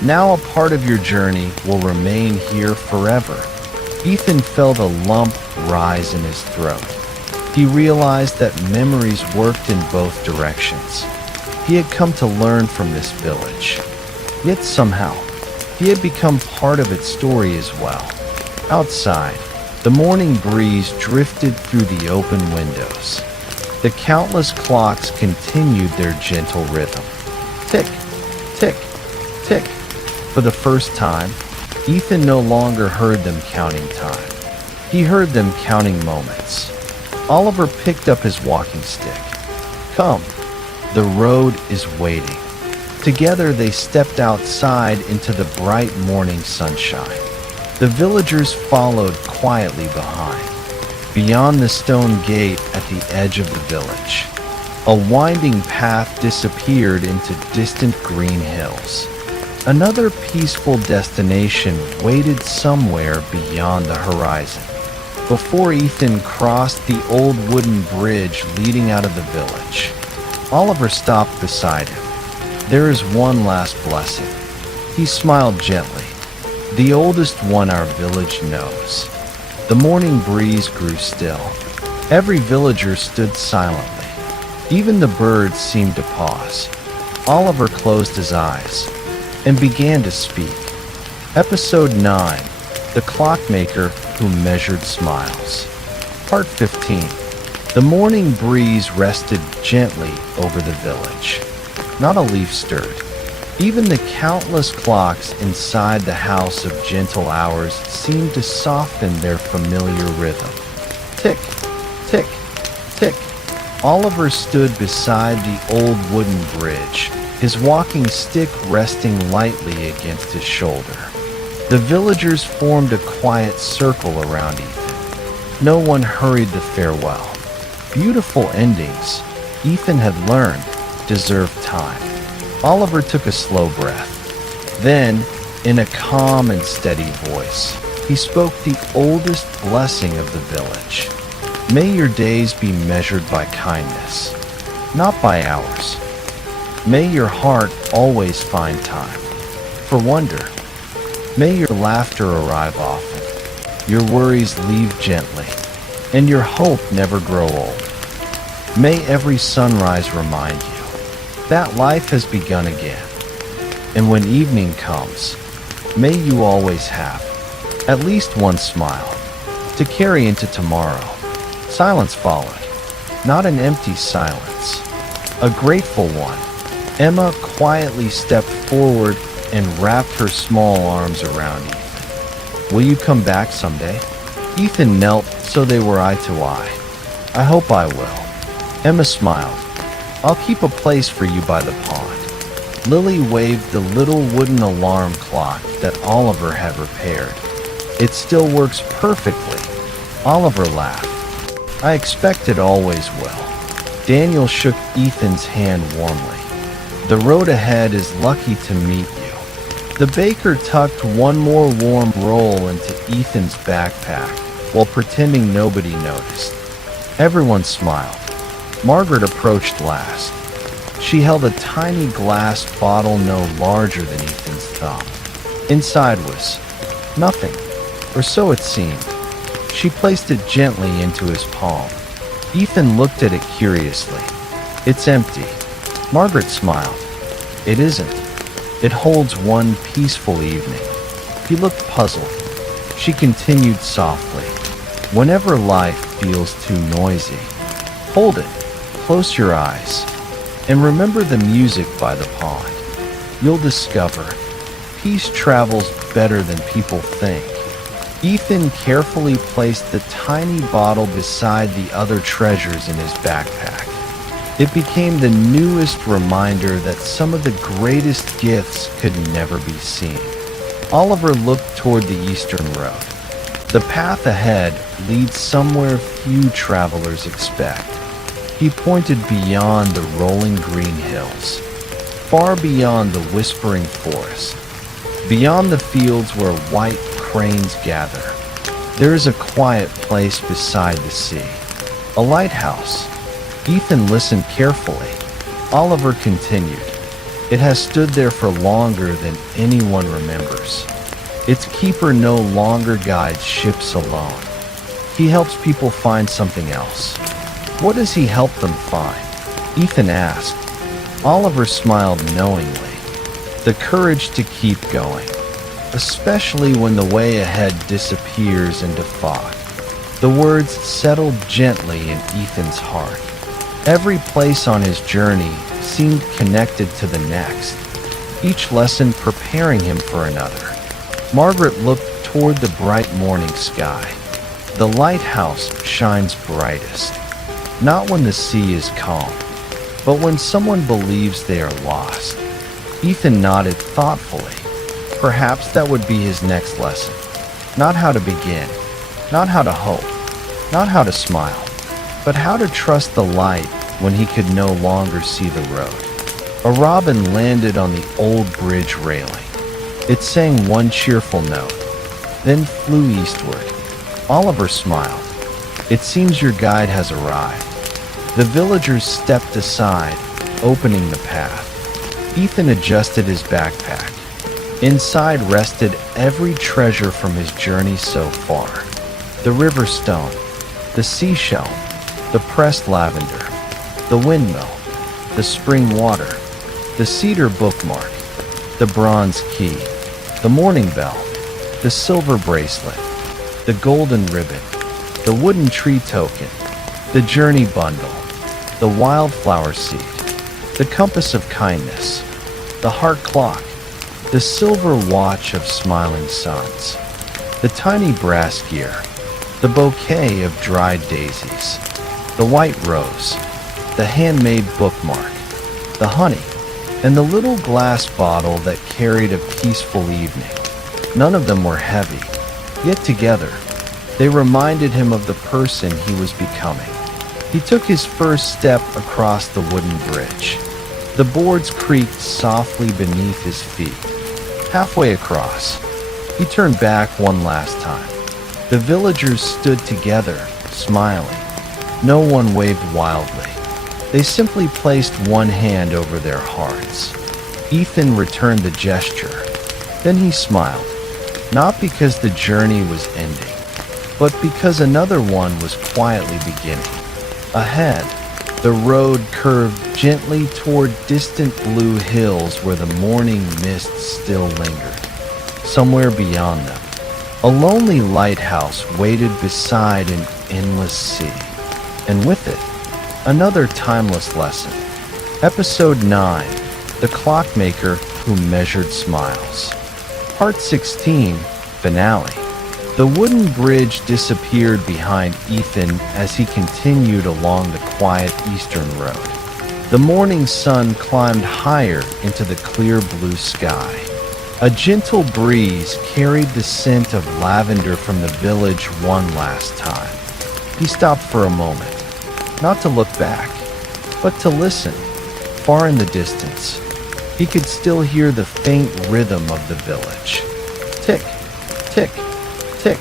Now a part of your journey will remain here forever. Ethan felt a lump rise in his throat. He realized that memories worked in both directions. He had come to learn from this village. Yet somehow, he had become part of its story as well. Outside, the morning breeze drifted through the open windows. The countless clocks continued their gentle rhythm. Tick, tick, tick. For the first time, Ethan no longer heard them counting time. He heard them counting moments. Oliver picked up his walking stick. Come, the road is waiting. Together they stepped outside into the bright morning sunshine. The villagers followed quietly behind. Beyond the stone gate at the edge of the village, a winding path disappeared into distant green hills. Another peaceful destination waited somewhere beyond the horizon. Before Ethan crossed the old wooden bridge leading out of the village, Oliver stopped beside him. There is one last blessing. He smiled gently. The oldest one our village knows. The morning breeze grew still. Every villager stood silently. Even the birds seemed to pause. Oliver closed his eyes and began to speak. Episode 9, The Clockmaker Who Measured Smiles. Part 15. The morning breeze rested gently over the village. Not a leaf stirred. Even the countless clocks inside the house of gentle hours seemed to soften their familiar rhythm. Tick, tick, tick. Oliver stood beside the old wooden bridge, his walking stick resting lightly against his shoulder. The villagers formed a quiet circle around Ethan. No one hurried the farewell. Beautiful endings, Ethan had learned, deserved time. Oliver took a slow breath. Then, in a calm and steady voice, he spoke the oldest blessing of the village. May your days be measured by kindness, not by hours. May your heart always find time for wonder. May your laughter arrive often, your worries leave gently, and your hope never grow old. May every sunrise remind you that life has begun again. And when evening comes, may you always have at least one smile to carry into tomorrow. Silence followed. Not an empty silence, a grateful one. Emma quietly stepped forward and wrapped her small arms around Ethan. Will you come back someday? Ethan knelt so they were eye to eye. I hope I will. Emma smiled. I'll keep a place for you by the pond. Lily waved the little wooden alarm clock that Oliver had repaired. It still works perfectly. Oliver laughed. I expect it always will. Daniel shook Ethan's hand warmly. The road ahead is lucky to meet you. The baker tucked one more warm roll into Ethan's backpack while pretending nobody noticed. Everyone smiled. Margaret approached last. She held a tiny glass bottle no larger than Ethan's thumb. Inside was nothing, or so it seemed. She placed it gently into his palm. Ethan looked at it curiously. It's empty. Margaret smiled. It isn't. It holds one peaceful evening. He looked puzzled. She continued softly. Whenever life feels too noisy, hold it. Close your eyes. And remember the music by the pond. You'll discover peace travels better than people think. Ethan carefully placed the tiny bottle beside the other treasures in his backpack. It became the newest reminder that some of the greatest gifts could never be seen. Oliver looked toward the eastern road. The path ahead leads somewhere few travelers expect. He pointed beyond the rolling green hills, far beyond the whispering forest, beyond the fields where white cranes gather. There is a quiet place beside the sea, a lighthouse. Ethan listened carefully. Oliver continued. It has stood there for longer than anyone remembers. Its keeper no longer guides ships alone. He helps people find something else. What does he help them find? Ethan asked. Oliver smiled knowingly. The courage to keep going, especially when the way ahead disappears into fog. The words settled gently in Ethan's heart. Every place on his journey seemed connected to the next, each lesson preparing him for another. Margaret looked toward the bright morning sky. The lighthouse shines brightest, not when the sea is calm, but when someone believes they are lost. Ethan nodded thoughtfully. Perhaps that would be his next lesson. Not how to begin, not how to hope, not how to smile, but how to trust the light when he could no longer see the road. A robin landed on the old bridge railing. It sang one cheerful note, then flew eastward. Oliver smiled. It seems your guide has arrived. The villagers stepped aside, opening the path. Ethan adjusted his backpack. Inside rested every treasure from his journey so far. The river stone, the seashell, the pressed lavender, the windmill, the spring water, the cedar bookmark, the bronze key, the morning bell, the silver bracelet, the golden ribbon, the wooden tree token, the journey bundle, the wildflower seed, the compass of kindness, the heart clock, the silver watch of smiling suns, the tiny brass gear, the bouquet of dried daisies, the white rose, the handmade bookmark, the honey, and the little glass bottle that carried a peaceful evening. None of them were heavy, yet together, they reminded him of the person he was becoming. He took his first step across the wooden bridge. The boards creaked softly beneath his feet. Halfway across, he turned back one last time. The villagers stood together, smiling. No one waved wildly. They simply placed one hand over their hearts. Ethan returned the gesture. Then he smiled, not because the journey was ending, but because another one was quietly beginning. Ahead, the road curved gently toward distant blue hills where the morning mist still lingered. Somewhere beyond them, A lonely lighthouse waited beside an endless sea, and with it, another timeless lesson. Episode 9, The Clockmaker Who Measured Smiles. Part 16, Finale. The wooden bridge disappeared behind Ethan as he continued along the quiet eastern road. The morning sun climbed higher into the clear blue sky. A gentle breeze carried the scent of lavender from the village one last time. He stopped for a moment, not to look back, but to listen. Far in the distance, he could still hear the faint rhythm of the village. Tick, tick, tick.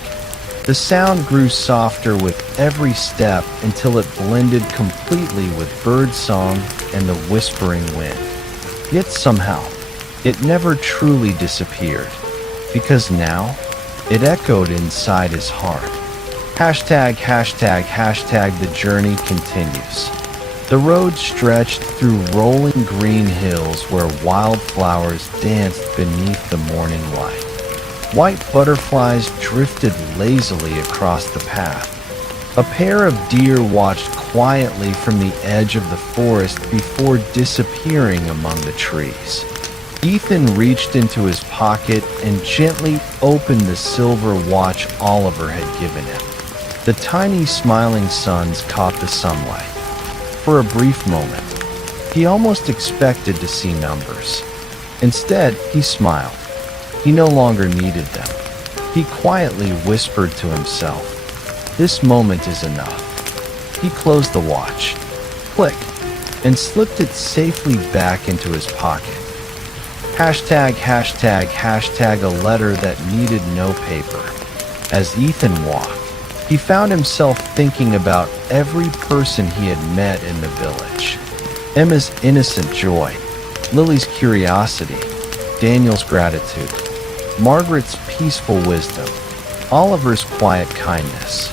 The sound grew softer with every step until it blended completely with bird song and the whispering wind. Yet somehow, it never truly disappeared, because now it echoed inside his heart. Hashtag, hashtag, hashtag, the journey continues. The road stretched through rolling green hills where wildflowers danced beneath the morning light. White butterflies drifted lazily across the path. A pair of deer watched quietly from the edge of the forest before disappearing among the trees. Ethan reached into his pocket and gently opened the silver watch Oliver had given him. The tiny smiling suns caught the sunlight. For a brief moment, he almost expected to see numbers. Instead, he smiled. He no longer needed them. He quietly whispered to himself, "This moment is enough." He closed the watch, click, and slipped it safely back into his pocket. Hashtag, hashtag, hashtag, a letter that needed no paper. As Ethan walked, he found himself thinking about every person he had met in the village. Emma's innocent joy, Lily's curiosity, Daniel's gratitude, Margaret's peaceful wisdom, Oliver's quiet kindness.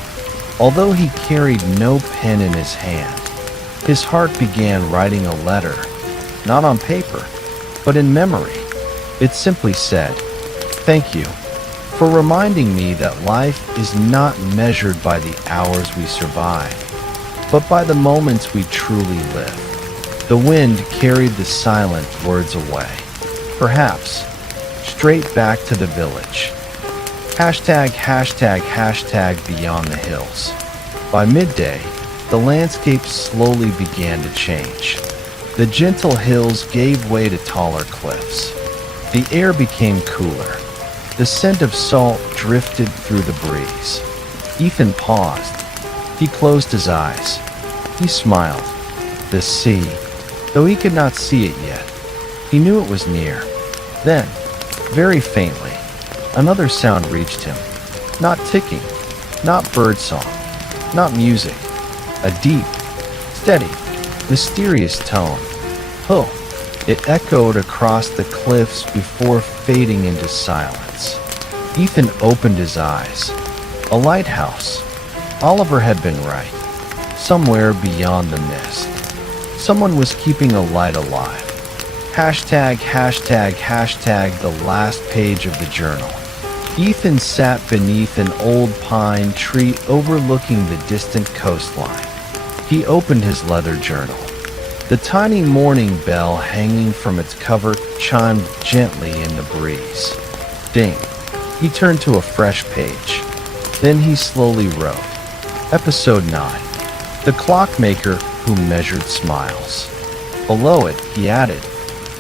Although he carried no pen in his hand, his heart began writing a letter, not on paper, but in memory. It simply said, "Thank you for reminding me that life is not measured by the hours we survive, but by the moments we truly live." The wind carried the silent words away, perhaps straight back to the village. Hashtag, hashtag, hashtag, beyond the hills. By midday, the landscape slowly began to change. The gentle hills gave way to taller cliffs. The air became cooler. The scent of salt drifted through the breeze. Ethan paused. He closed his eyes. He smiled. The sea, though he could not see it yet, he knew it was near. Then, very faintly, another sound reached him. Not ticking, not birdsong, not music. A deep, steady, mysterious tone. Oh, it echoed across the cliffs before fading into silence. Ethan opened his eyes. A lighthouse. Oliver had been right. Somewhere beyond the mist, someone was keeping a light alive. Hashtag, hashtag, hashtag, the last page of the journal. Ethan sat beneath an old pine tree overlooking the distant coastline. He opened his leather journal. The tiny morning bell hanging from its cover chimed gently in the breeze. Ding. He turned to a fresh page. Then he slowly wrote, Episode 9, The Clockmaker Who Measured Smiles. Below it, he added,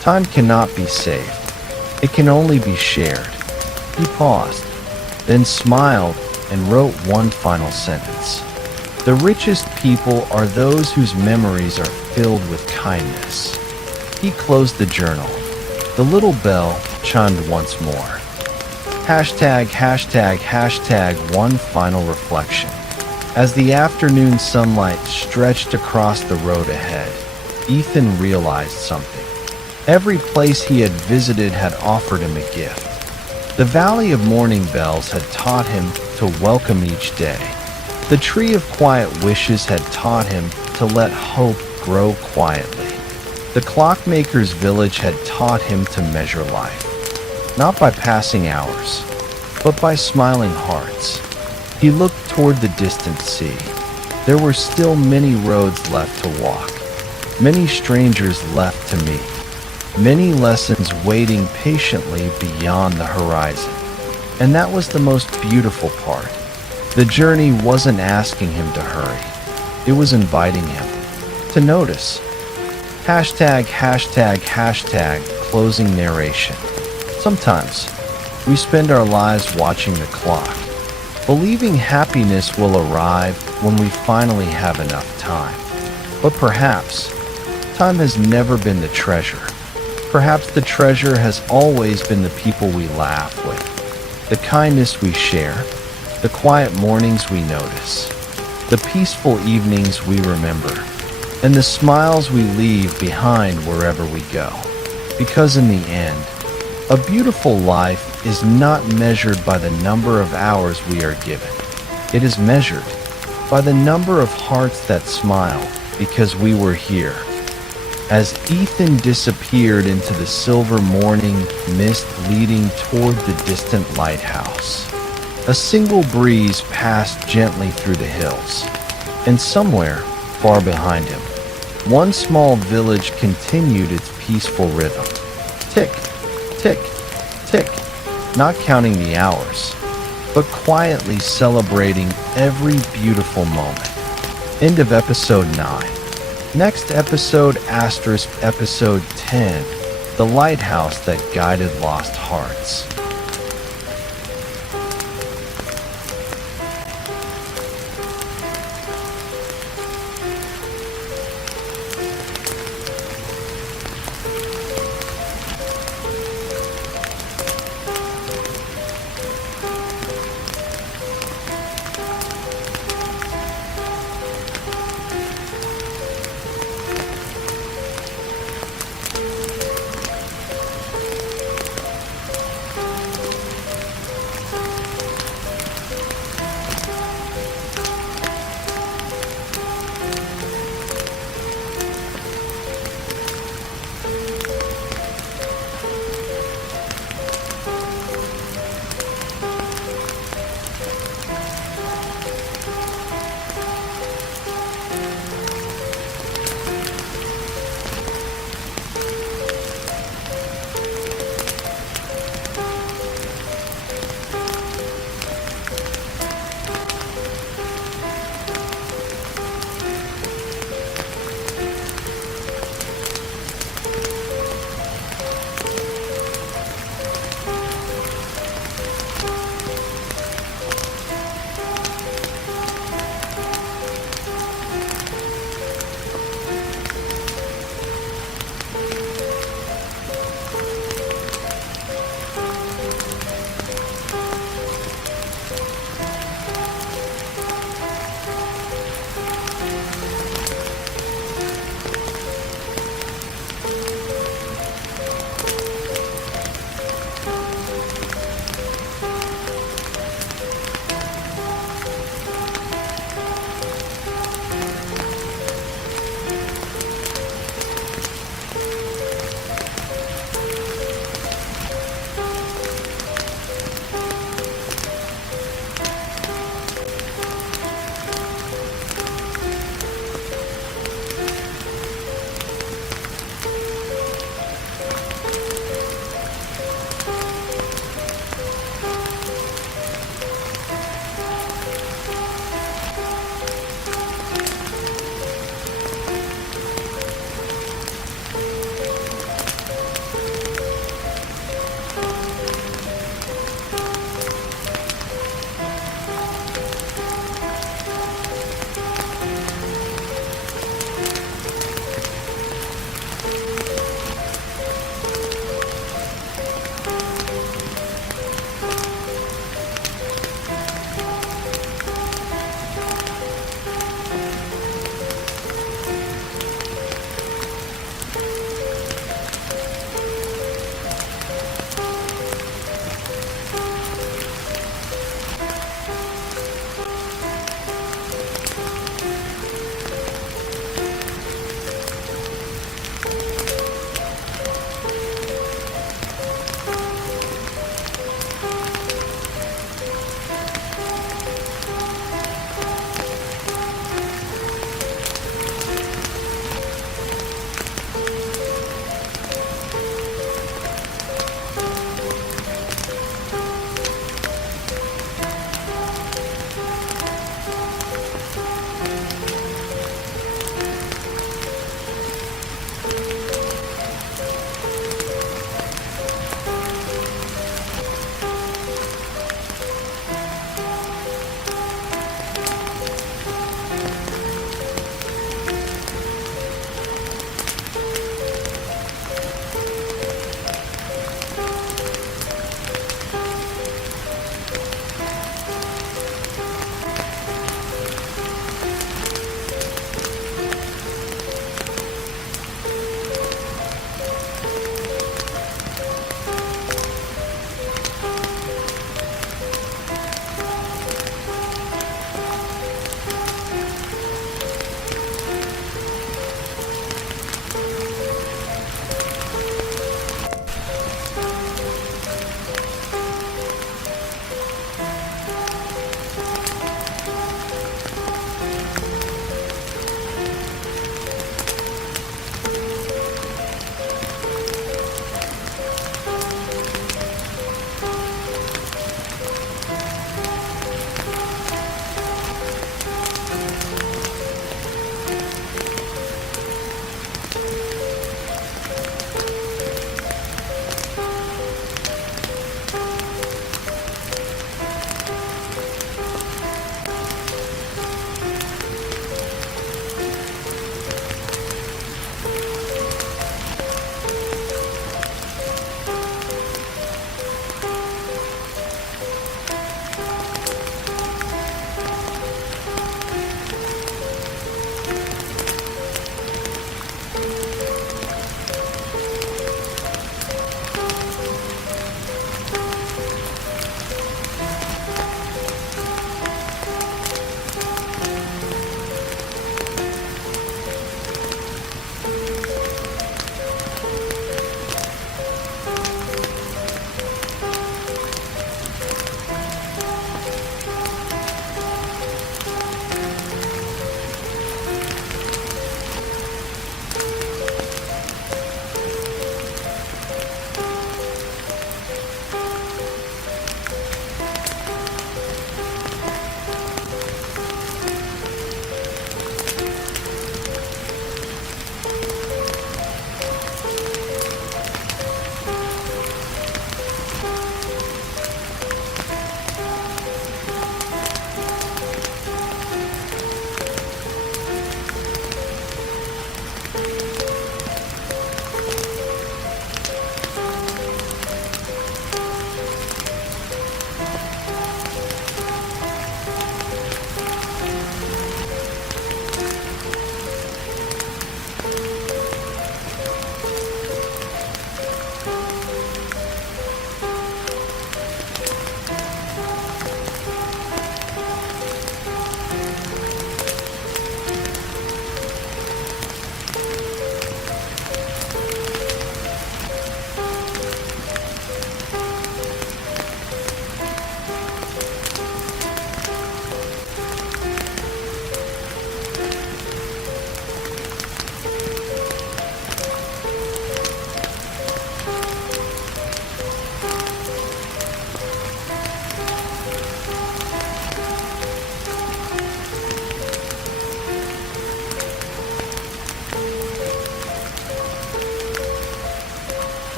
Time cannot be saved. It can only be shared. He paused, then smiled and wrote one final sentence. The richest people are those whose memories are filled with kindness. He closed the journal. The little bell chimed once more. Hashtag, hashtag, hashtag, one final reflection. As the afternoon sunlight stretched across the road ahead, Ethan realized something. Every place he had visited had offered him a gift. The Valley of Morning Bells had taught him to welcome each day. The Tree of Quiet Wishes had taught him to let hope grow quietly. The Clockmaker's village had taught him to measure life, not by passing hours, but by smiling hearts. He looked toward the distant sea. There were still many roads left to walk, many strangers left to meet, many lessons waiting patiently beyond the horizon. And that was the most beautiful part. The journey wasn't asking him to hurry. It was inviting him to notice. Hashtag, hashtag, hashtag, closing narration. Sometimes we spend our lives watching the clock, believing happiness will arrive when we finally have enough time. But perhaps time has never been the treasure. Perhaps the treasure has always been the people we laugh with, the kindness we share, the quiet mornings we notice, the peaceful evenings we remember, and the smiles we leave behind wherever we go. Because in the end, a beautiful life is not measured by the number of hours we are given. It is measured by the number of hearts that smile because we were here. As Ethan disappeared into the silver morning mist leading toward the distant lighthouse, a single breeze passed gently through the hills, and somewhere far behind him, one small village continued its peaceful rhythm. Tick, tick, tick, not counting the hours, but quietly celebrating every beautiful moment. End of episode 9. Next episode, *episode 10, The Lighthouse That Guided Lost Hearts.